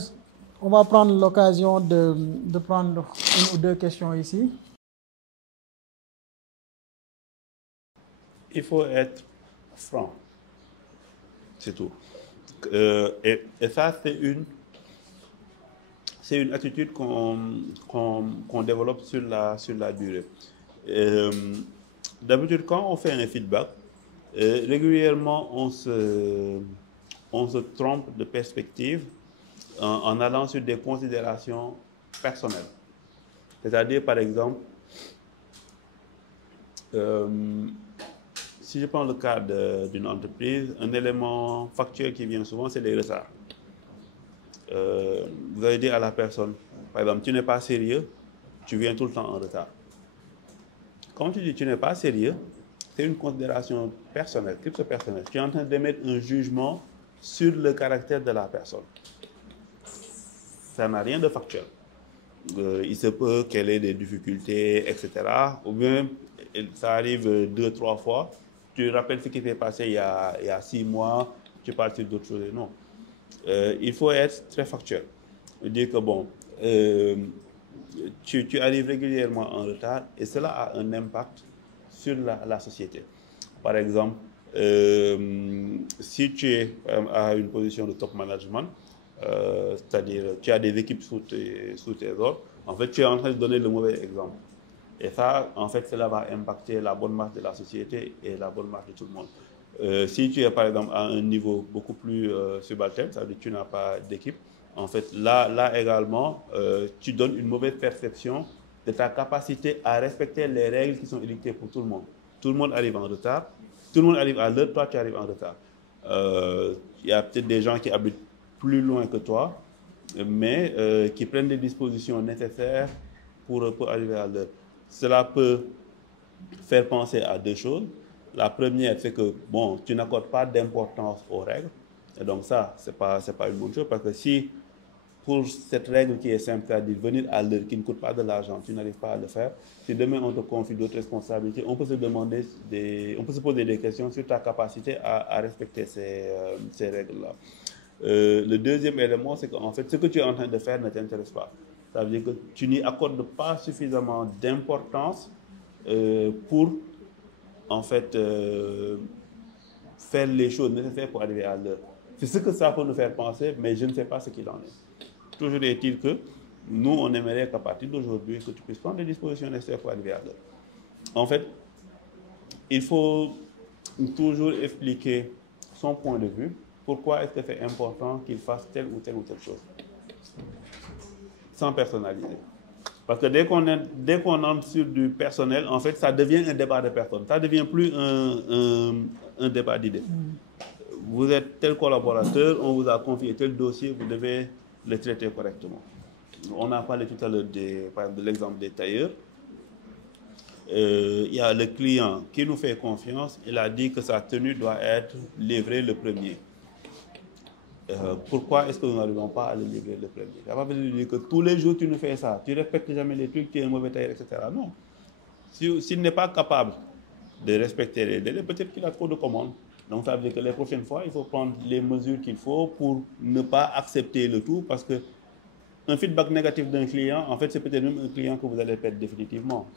On va prendre l'occasion de prendre une ou deux questions ici. Il faut être franc. C'est tout. Et ça, c'est une attitude qu'on développe sur la durée. D'habitude, quand on fait un feedback, régulièrement, on se trompe de perspective en allant sur des considérations personnelles. C'est-à-dire, par exemple, si je prends le cas d'une entreprise, un élément factuel qui vient souvent, c'est les retards. Vous allez dire à la personne, par exemple, tu n'es pas sérieux, tu viens tout le temps en retard. Quand tu dis tu n'es pas sérieux, c'est une considération personnelle, crypto-personnelle. Tu es en train d'émettre un jugement sur le caractère de la personne. Ça n'a rien de factuel. Il se peut qu'elle ait des difficultés, etc. Ou bien ça arrive 2-3 fois. Tu rappelles ce qui s'est passé il y a 6 mois, tu parles sur d'autres choses. Non. Il faut être très factuel. Dire que bon, tu arrives régulièrement en retard et cela a un impact sur la société. Par exemple, si tu es à une position de top management, c'est-à-dire tu as des équipes sous tes ordres, en fait tu es en train de donner le mauvais exemple. Et ça, en fait, cela va impacter la bonne marche de la société et la bonne marche de tout le monde. Si tu es, par exemple, à un niveau beaucoup plus subalterne, ça veut dire que tu n'as pas d'équipe, en fait, là également, tu donnes une mauvaise perception de ta capacité à respecter les règles qui sont édictées pour tout le monde. Tout le monde arrive en retard, tout le monde arrive à l'heure, toi tu arrives en retard. Il y a peut-être des gens qui habitent plus loin que toi, mais qui prennent des dispositions nécessaires pour arriver à l'heure. Cela peut faire penser à deux choses. La première, c'est que bon, tu n'accordes pas d'importance aux règles. Et donc ça, c'est pas une bonne chose parce que si pour cette règle qui est simple, c'est-à-dire venir à l'heure, qui ne coûte pas de l'argent, tu n'arrives pas à le faire, si demain on te confie d'autres responsabilités, on peut se poser des questions sur ta capacité à respecter ces règles-là. Le deuxième élément, c'est qu'en fait, ce que tu es en train de faire ne t'intéresse pas. Ça veut dire que tu n'y accordes pas suffisamment d'importance pour, en fait, faire les choses nécessaires pour arriver à l'heure. C'est ce que ça peut nous faire penser, mais je ne sais pas ce qu'il en est. Toujours est-il que nous, on aimerait qu'à partir d'aujourd'hui, que tu puisses prendre les dispositions nécessaires pour arriver à l'heure. En fait, il faut toujours expliquer son point de vue. Pourquoi est-ce que c'est important qu'il fasse telle ou telle chose, sans personnaliser. Parce que dès qu'on entre sur du personnel, en fait, ça devient un débat de personnes. Ça ne devient plus un débat d'idées. Vous êtes tel collaborateur, on vous a confié tel dossier, vous devez le traiter correctement. On a parlé tout à l'heure de l'exemple des tailleurs. Il y a le client qui nous fait confiance, il a dit que sa tenue doit être livrée le premier. Pourquoi est-ce que nous n'arrivons pas à le livrer le premier? Ça va dire que tous les jours tu nous fais ça, tu ne respectes jamais les trucs, tu es un mauvais tailleur, etc. Non. S'il n'est pas capable de respecter les délais, peut-être qu'il a trop de commandes. Donc ça veut dire que les prochaines fois, il faut prendre les mesures qu'il faut pour ne pas accepter le tout, parce que un feedback négatif d'un client, en fait, c'est peut-être même un client que vous allez perdre définitivement.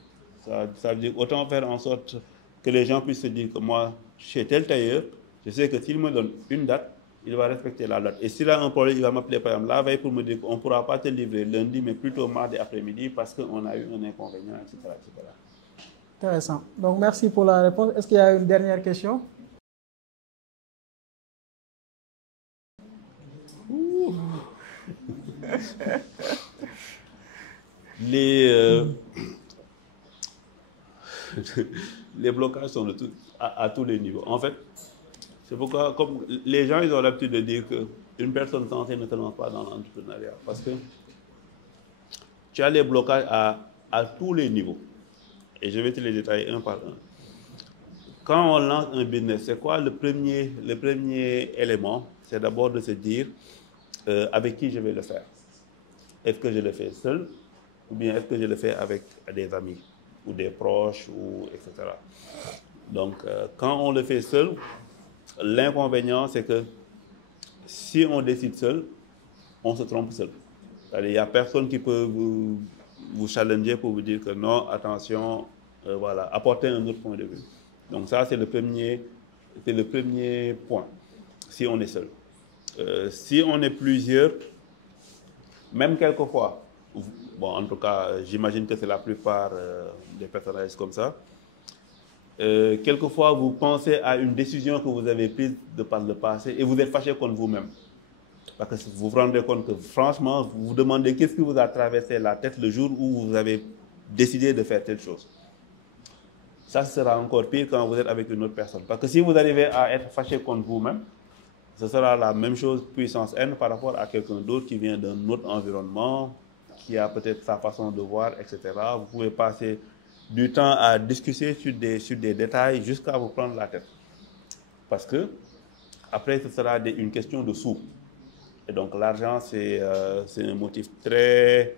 Ça veut dire autant faire en sorte que les gens puissent se dire que moi, chez tel tailleur, je sais que s'il me donne une date, il va respecter la date. Et s'il a un problème, il va m'appeler par exemple la veille pour me dire qu'on ne pourra pas te livrer lundi, mais plutôt mardi après-midi parce qu'on a eu un inconvénient, etc., etc. Intéressant. Donc, merci pour la réponse. Est-ce qu'il y a une dernière question? Les blocages sont à tous les niveaux. En fait, c'est pourquoi, comme les gens, ils ont l'habitude de dire qu'une personne sensée ne se lance pas dans l'entrepreneuriat. Parce que tu as les blocages à tous les niveaux. Et je vais te les détailler un par un. Quand on lance un business, c'est quoi le premier élément? C'est d'abord de se dire avec qui je vais le faire. Est-ce que je le fais seul ou bien est-ce que je le fais avec des amis ou des proches, etc. Donc, quand on le fait seul, l'inconvénient, c'est que si on décide seul, on se trompe seul. Il n'y a personne qui peut vous challenger pour vous dire que non, attention, voilà, apporter un autre point de vue. Donc ça, c'est le premier point, si on est seul. Si on est plusieurs, même quelquefois, bon, en tout cas, j'imagine que c'est la plupart des personnages comme ça, quelquefois, vous pensez à une décision que vous avez prise par le passé et vous êtes fâché contre vous-même. Parce que vous vous rendez compte que franchement, vous vous demandez qu'est-ce qui vous a traversé la tête le jour où vous avez décidé de faire telle chose. Ça sera encore pire quand vous êtes avec une autre personne. Parce que si vous arrivez à être fâché contre vous-même, ce sera la même chose puissance N par rapport à quelqu'un d'autre qui vient d'un autre environnement, qui a peut-être sa façon de voir, etc. Vous pouvez passer du temps à discuter sur des détails jusqu'à vous prendre la tête. Parce que après, ce sera une question de sous. Et donc l'argent, c'est un motif très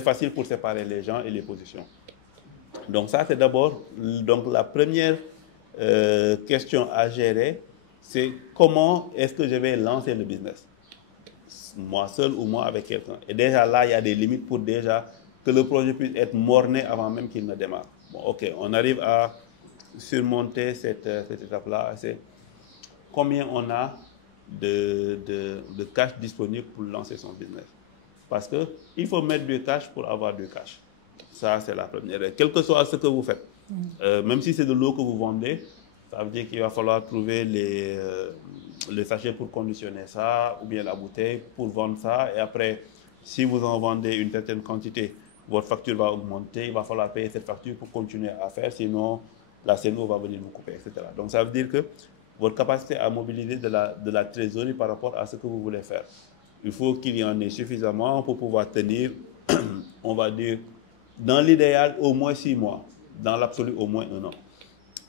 facile pour séparer les gens et les positions. Donc ça, c'est d'abord la première question à gérer, c'est comment est-ce que je vais lancer le business? Moi seul ou moi avec quelqu'un. Et déjà là, il y a des limites pour déjà que le projet puisse être morné avant même qu'il ne démarre. Bon, ok, on arrive à surmonter cette étape-là. C'est combien on a de cash disponible pour lancer son business. Parce qu'il faut mettre du cash pour avoir du cash. Ça, c'est la première. Quel que soit ce que vous faites, même si c'est de l'eau que vous vendez, ça veut dire qu'il va falloir trouver les sachets pour conditionner ça, ou bien la bouteille pour vendre ça. Et après, si vous en vendez une certaine quantité, votre facture va augmenter. Il va falloir payer cette facture pour continuer à faire, sinon la CNO va venir vous couper, etc. Donc, ça veut dire que votre capacité à mobiliser de la trésorerie par rapport à ce que vous voulez faire, il faut qu'il y en ait suffisamment pour pouvoir tenir, on va dire, dans l'idéal, au moins 6 mois. Dans l'absolu, au moins 1 an.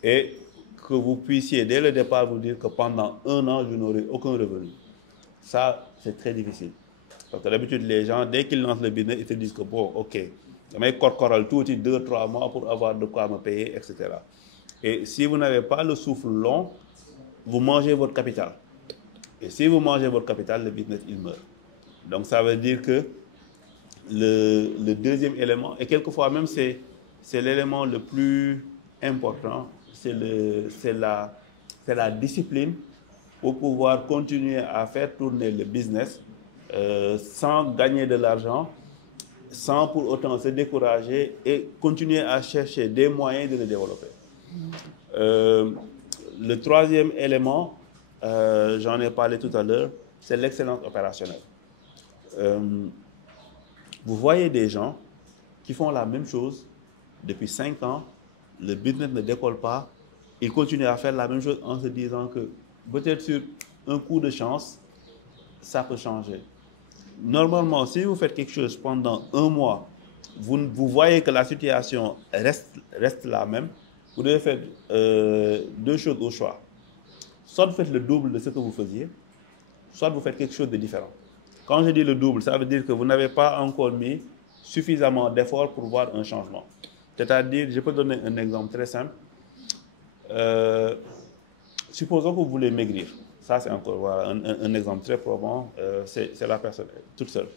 Et que vous puissiez, dès le départ, vous dire que pendant 1 an, je n'aurai aucun revenu. Ça, c'est très difficile. Parce que d'habitude, les gens, dès qu'ils lancent le business, ils se disent que bon, ok, je vais corcorer tout 2-3 mois pour avoir de quoi me payer, etc. Et si vous n'avez pas le souffle long, vous mangez votre capital. Et si vous mangez votre capital, le business, il meurt. Donc, ça veut dire que le deuxième élément, et quelquefois même c'est l'élément le plus important, c'est la discipline pour pouvoir continuer à faire tourner le business sans gagner de l'argent, sans pour autant se décourager et continuer à chercher des moyens de le développer. Le troisième élément, j'en ai parlé tout à l'heure, c'est l'excellence opérationnelle. Vous voyez des gens qui font la même chose depuis 5 ans, le business ne décolle pas, ils continuent à faire la même chose en se disant que peut-être sur un coup de chance, ça peut changer. Normalement, si vous faites quelque chose pendant 1 mois, vous voyez que la situation reste la même, vous devez faire 2 choses au choix. Soit vous faites le double de ce que vous faisiez, soit vous faites quelque chose de différent. Quand je dis le double, ça veut dire que vous n'avez pas encore mis suffisamment d'efforts pour voir un changement. C'est-à-dire, je peux donner un exemple très simple. Supposons que vous voulez maigrir. Ça, c'est encore voilà, un exemple très probant. C'est la personne toute seule.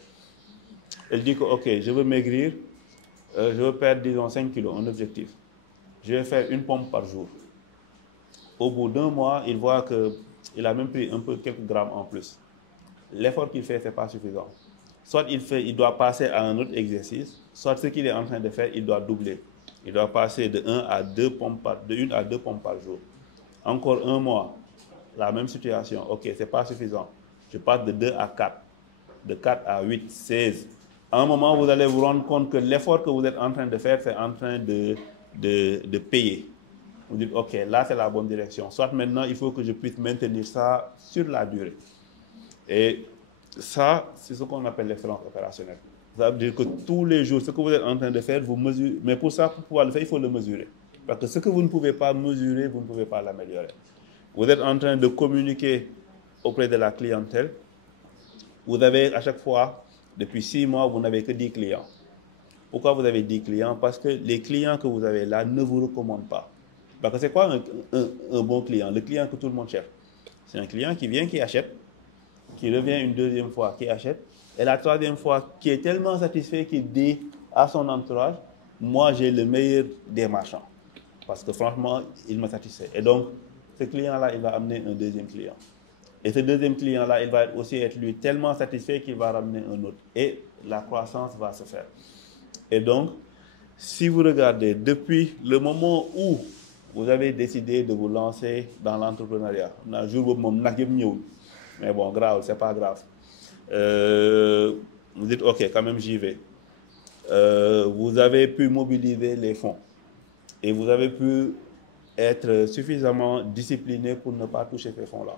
Elle dit que, OK, je veux maigrir, je veux perdre, disons, 5 kilos, un objectif. je vais faire une pompe par jour. Au bout d'un mois, il voit qu'il a même pris quelques grammes en plus. L'effort qu'il fait, ce n'est pas suffisant. Soit il doit passer à un autre exercice, soit ce qu'il est en train de faire, il doit doubler. Il doit passer de 1 à 2 pompes de 1 à 2 pompes par jour. Encore un mois, la même situation. Ok, ce n'est pas suffisant. Je passe de 2 à 4, de 4 à 8, 16. À un moment, vous allez vous rendre compte que l'effort que vous êtes en train de faire, c'est en train de payer. Vous dites, ok, là c'est la bonne direction. Soit maintenant, il faut que je puisse maintenir ça sur la durée. Et ça, c'est ce qu'on appelle l'excellence opérationnelle. Ça veut dire que tous les jours, ce que vous êtes en train de faire, vous mesurez. Mais pour ça, pour pouvoir le faire, il faut le mesurer. Parce que ce que vous ne pouvez pas mesurer, vous ne pouvez pas l'améliorer. Vous êtes en train de communiquer auprès de la clientèle. Vous avez à chaque fois, depuis 6 mois, vous n'avez que 10 clients. Pourquoi vous avez 10 clients? Parce que les clients que vous avez là ne vous recommandent pas. Parce que c'est quoi un bon client? Le client que tout le monde cherche. C'est un client qui vient, qui achète, qui revient une deuxième fois, qui achète, et la troisième fois, qui est tellement satisfait qu'il dit à son entourage, moi j'ai le meilleur des marchands. Parce que franchement, il me satisfait. Et donc, ce client-là, il va amener un deuxième client. Et ce deuxième client-là, il va aussi être lui tellement satisfait qu'il va ramener un autre. Et la croissance va se faire. Et donc, si vous regardez, depuis le moment où vous avez décidé de vous lancer dans l'entrepreneuriat, un jour où mais bon, grave, c'est pas grave. Vous dites, ok, quand même j'y vais. Vous avez pu mobiliser les fonds et vous avez pu être suffisamment discipliné pour ne pas toucher ces fonds-là.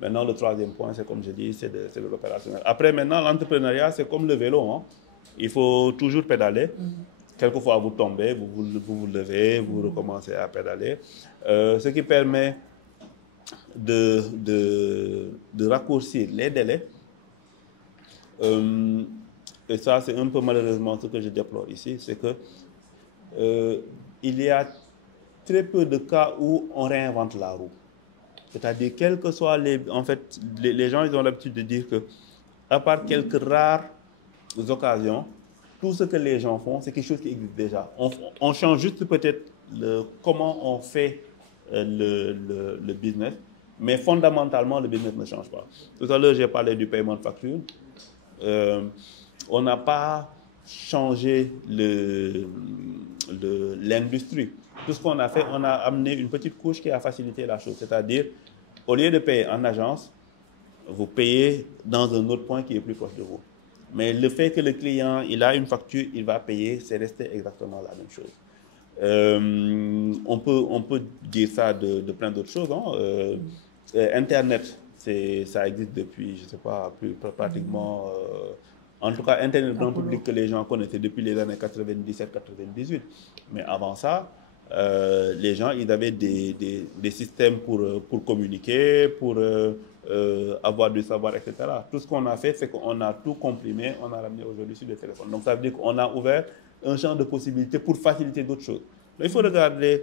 Maintenant, le troisième point, c'est comme je dis, c'est de l'opérationnel. Après, maintenant, l'entrepreneuriat, c'est comme le vélo. Hein. Il faut toujours pédaler. Quelquefois, vous tombez, vous vous levez, vous recommencez à pédaler. Ce qui permet de raccourcir les délais. Et ça, c'est un peu malheureusement ce que je déplore ici, c'est que il y a très peu de cas où on réinvente la roue. C'est-à-dire, quels que soient les gens, ils ont l'habitude de dire que, à part quelques rares occasions, tout ce que les gens font, c'est quelque chose qui existe déjà. On change juste peut-être comment on fait le business, mais fondamentalement, le business ne change pas. Tout à l'heure, j'ai parlé du paiement de facture. On n'a pas changé l'industrie. Tout ce qu'on a fait, on a amené une petite couche qui a facilité la chose. C'est-à-dire, au lieu de payer en agence, vous payez dans un autre point qui est plus proche de vous. Mais le fait que le client, il a une facture, il va payer, c'est resté exactement la même chose. On peut dire ça de plein d'autres choses. Hein. Internet, ça existe depuis, je ne sais pas, pratiquement... en tout cas, Internet grand public que les gens connaissaient depuis les années 97-98. Mais avant ça, les gens, ils avaient des systèmes pour communiquer, pour avoir du savoir, etc. Tout ce qu'on a fait, c'est qu'on a tout comprimé, on a ramené aujourd'hui sur le téléphone. Donc, ça veut dire qu'on a ouvert un champ de possibilités pour faciliter d'autres choses. Donc, il faut regarder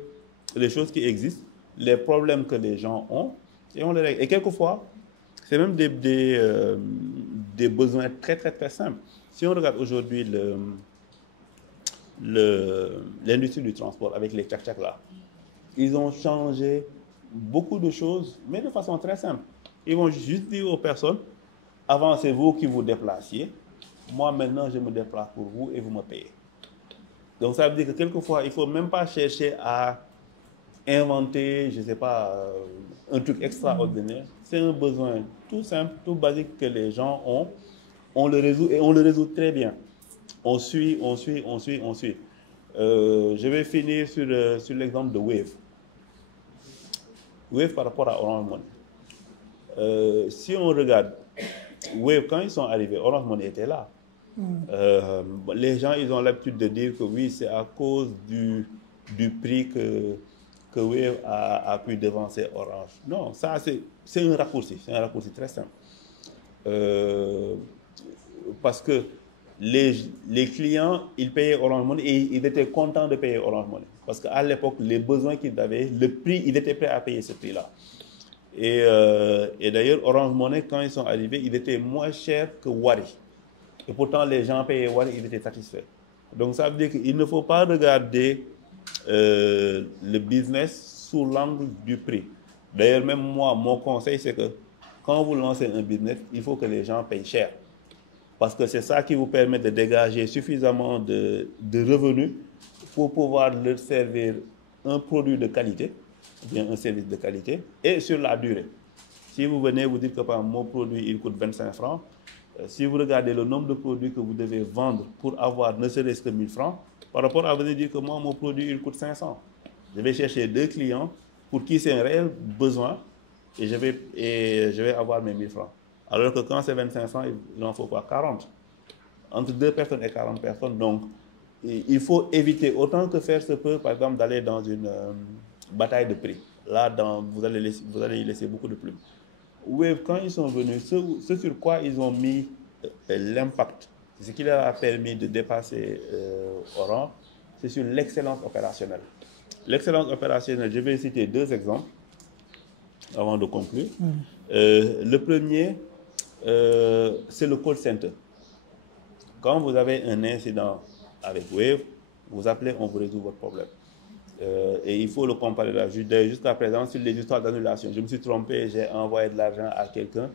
les choses qui existent, les problèmes que les gens ont, et on les règle. Et quelquefois, c'est même des besoins très, très, très simples. Si on regarde aujourd'hui l'industrie du transport avec les tchak-tchak là, ils ont changé beaucoup de choses, mais de façon très simple. Ils vont juste dire aux personnes, avant c'est vous qui vous déplaciez, moi maintenant je me déplace pour vous et vous me payez. Donc ça veut dire que quelquefois, il ne faut même pas chercher à inventer, je ne sais pas, un truc extraordinaire. C'est un besoin tout simple, tout basique que les gens ont. On le résout et on le résout très bien. On suit. Je vais finir sur l'exemple de Wave. Wave par rapport à Orange Money. Si on regarde, Wave, quand ils sont arrivés, Orange Money était là. Les gens, ils ont l'habitude de dire que oui, c'est à cause du prix que Wave a pu devancer Orange. Non, ça c'est un raccourci très simple. Parce que les clients, ils payaient Orange Money et ils étaient contents de payer Orange Money. Parce qu'à l'époque, les besoins qu'ils avaient, le prix, ils étaient prêts à payer ce prix-là. Et d'ailleurs, Orange Money, quand ils sont arrivés, ils étaient moins chers que Wari. Et pourtant, les gens payaient Wari, ils étaient satisfaits. Donc ça veut dire qu'il ne faut pas regarder le business sous l'angle du prix. D'ailleurs, même moi, mon conseil, c'est que quand vous lancez un business, il faut que les gens payent cher. Parce que c'est ça qui vous permet de dégager suffisamment de revenus pour pouvoir leur servir un produit de qualité, ou bien un service de qualité, et sur la durée. Si vous venez vous dites que par exemple, mon produit il coûte 25 francs, si vous regardez le nombre de produits que vous devez vendre pour avoir ne serait-ce que 1000 francs, par rapport à venir dire que moi, mon produit il coûte 500. Je vais chercher 2 clients pour qui c'est un réel besoin et je vais avoir mes 1000 francs. Alors que quand c'est 25 francs, il en faut quoi? 40. Entre 2 personnes et 40 personnes. Donc, il faut éviter autant que faire se peut, par exemple, d'aller dans une bataille de prix. Là, vous allez y laisser beaucoup de plumes. Wave, quand ils sont venus, ce sur quoi ils ont mis l'impact, ce qui leur a permis de dépasser Orange, c'est sur l'excellence opérationnelle. L'excellence opérationnelle, je vais citer 2 exemples avant de conclure. Le premier, c'est le call center. Quand vous avez un incident avec Wave, vous appelez, on vous résout votre problème. Et il faut le comparer là. Jusqu'à présent, sur les histoires d'annulation, je me suis trompé, j'ai envoyé de l'argent à quelqu'un.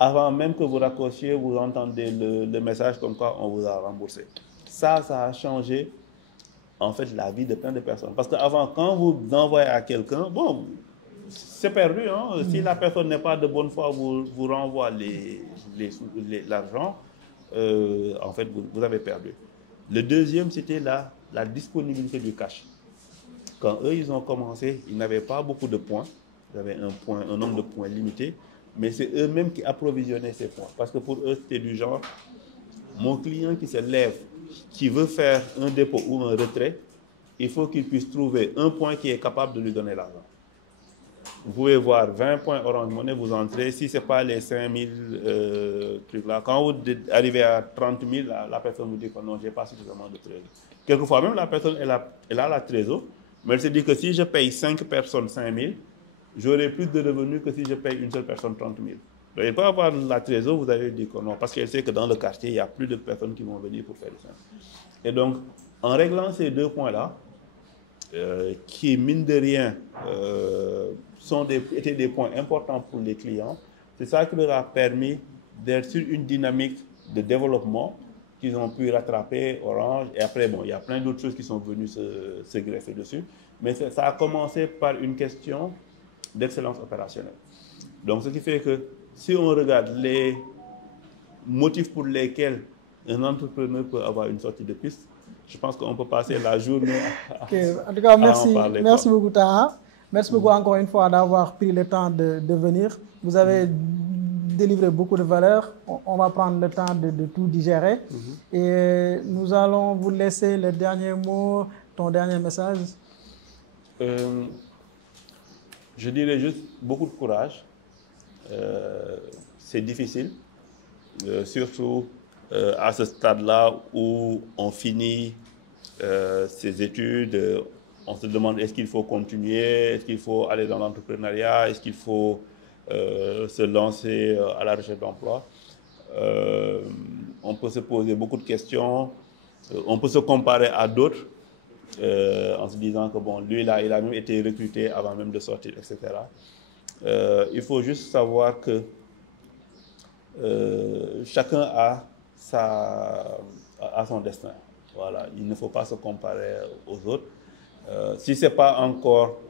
Avant même que vous raccrochiez, vous entendez le message comme quoi on vous a remboursé. Ça a changé en fait la vie de plein de personnes. Parce qu'avant, quand vous envoyez à quelqu'un, bon, c'est perdu. Hein? Si la personne n'est pas de bonne foi, vous renvoie l'argent, en fait, vous avez perdu. Le deuxième, c'était la disponibilité du cash. Quand eux, ils ont commencé, ils n'avaient pas beaucoup de points. Ils avaient un nombre de points limité. Mais c'est eux-mêmes qui approvisionnaient ces points. Parce que pour eux, c'était du genre, mon client qui se lève, qui veut faire un dépôt ou un retrait, il faut qu'il puisse trouver un point qui est capable de lui donner l'argent. Vous pouvez voir 20 points Orange Money, vous entrez. Si ce n'est pas les 5000 trucs là, quand vous arrivez à 30 000, la personne vous dit que non, je n'ai pas suffisamment de trésor. Quelquefois, même la personne, elle a la trésor, mais elle se dit que si je paye 5 personnes 5 000, j'aurai plus de revenus que si je paye une seule personne 30 000. Donc, il peut avoir la trésor, vous allez dire que non, parce qu'elle sait que dans le quartier, il y a plus de personnes qui vont venir pour faire le simple. Et donc, en réglant ces 2 points-là, qui, mine de rien, étaient des points importants pour les clients, c'est ça qui leur a permis d'être sur une dynamique de développement qu'ils ont pu rattraper Orange. Et après, bon, il y a plein d'autres choses qui sont venues se greffer dessus. Mais ça a commencé par une question d'excellence opérationnelle. Donc, ce qui fait que si on regarde les motifs pour lesquels un entrepreneur peut avoir une sortie de piste, je pense qu'on peut passer la journée en tout cas, merci, en parler. Merci beaucoup, Taha. Merci beaucoup encore une fois d'avoir pris le temps de venir. Vous avez délivré beaucoup de valeurs. On va prendre le temps de tout digérer. Et nous allons vous laisser le dernier mot, ton dernier message. Je dirais juste beaucoup de courage. C'est difficile, surtout à ce stade-là où on finit ses études. On se demande est-ce qu'il faut continuer, est-ce qu'il faut aller dans l'entrepreneuriat, est-ce qu'il faut se lancer à la recherche d'emploi. On peut se poser beaucoup de questions, on peut se comparer à d'autres en se disant que bon, lui là, il a même été recruté avant même de sortir, etc. Il faut juste savoir que chacun a son destin. Voilà, il ne faut pas se comparer aux autres. Si ce n'est pas encore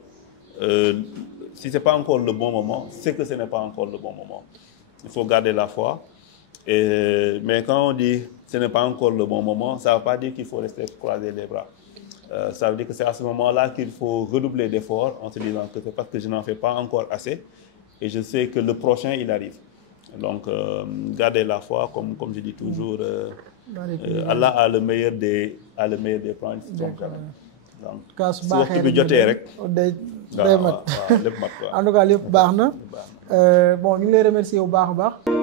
le bon moment, c'est que ce n'est pas encore le bon moment. Il faut garder la foi. Mais quand on dit ce n'est pas encore le bon moment, ça ne veut pas dire qu'il faut rester croiser les bras. Ça veut dire que c'est à ce moment-là qu'il faut redoubler d'efforts en se disant que c'est parce que je n'en fais pas encore assez et je sais que le prochain, il arrive. Donc, gardez la foi, comme je dis toujours, Allah a le meilleur des plans. En tout cas su baaxee rek day mat en tout cas lépp baax na bon ñu ngi lay remercier bu baax a baax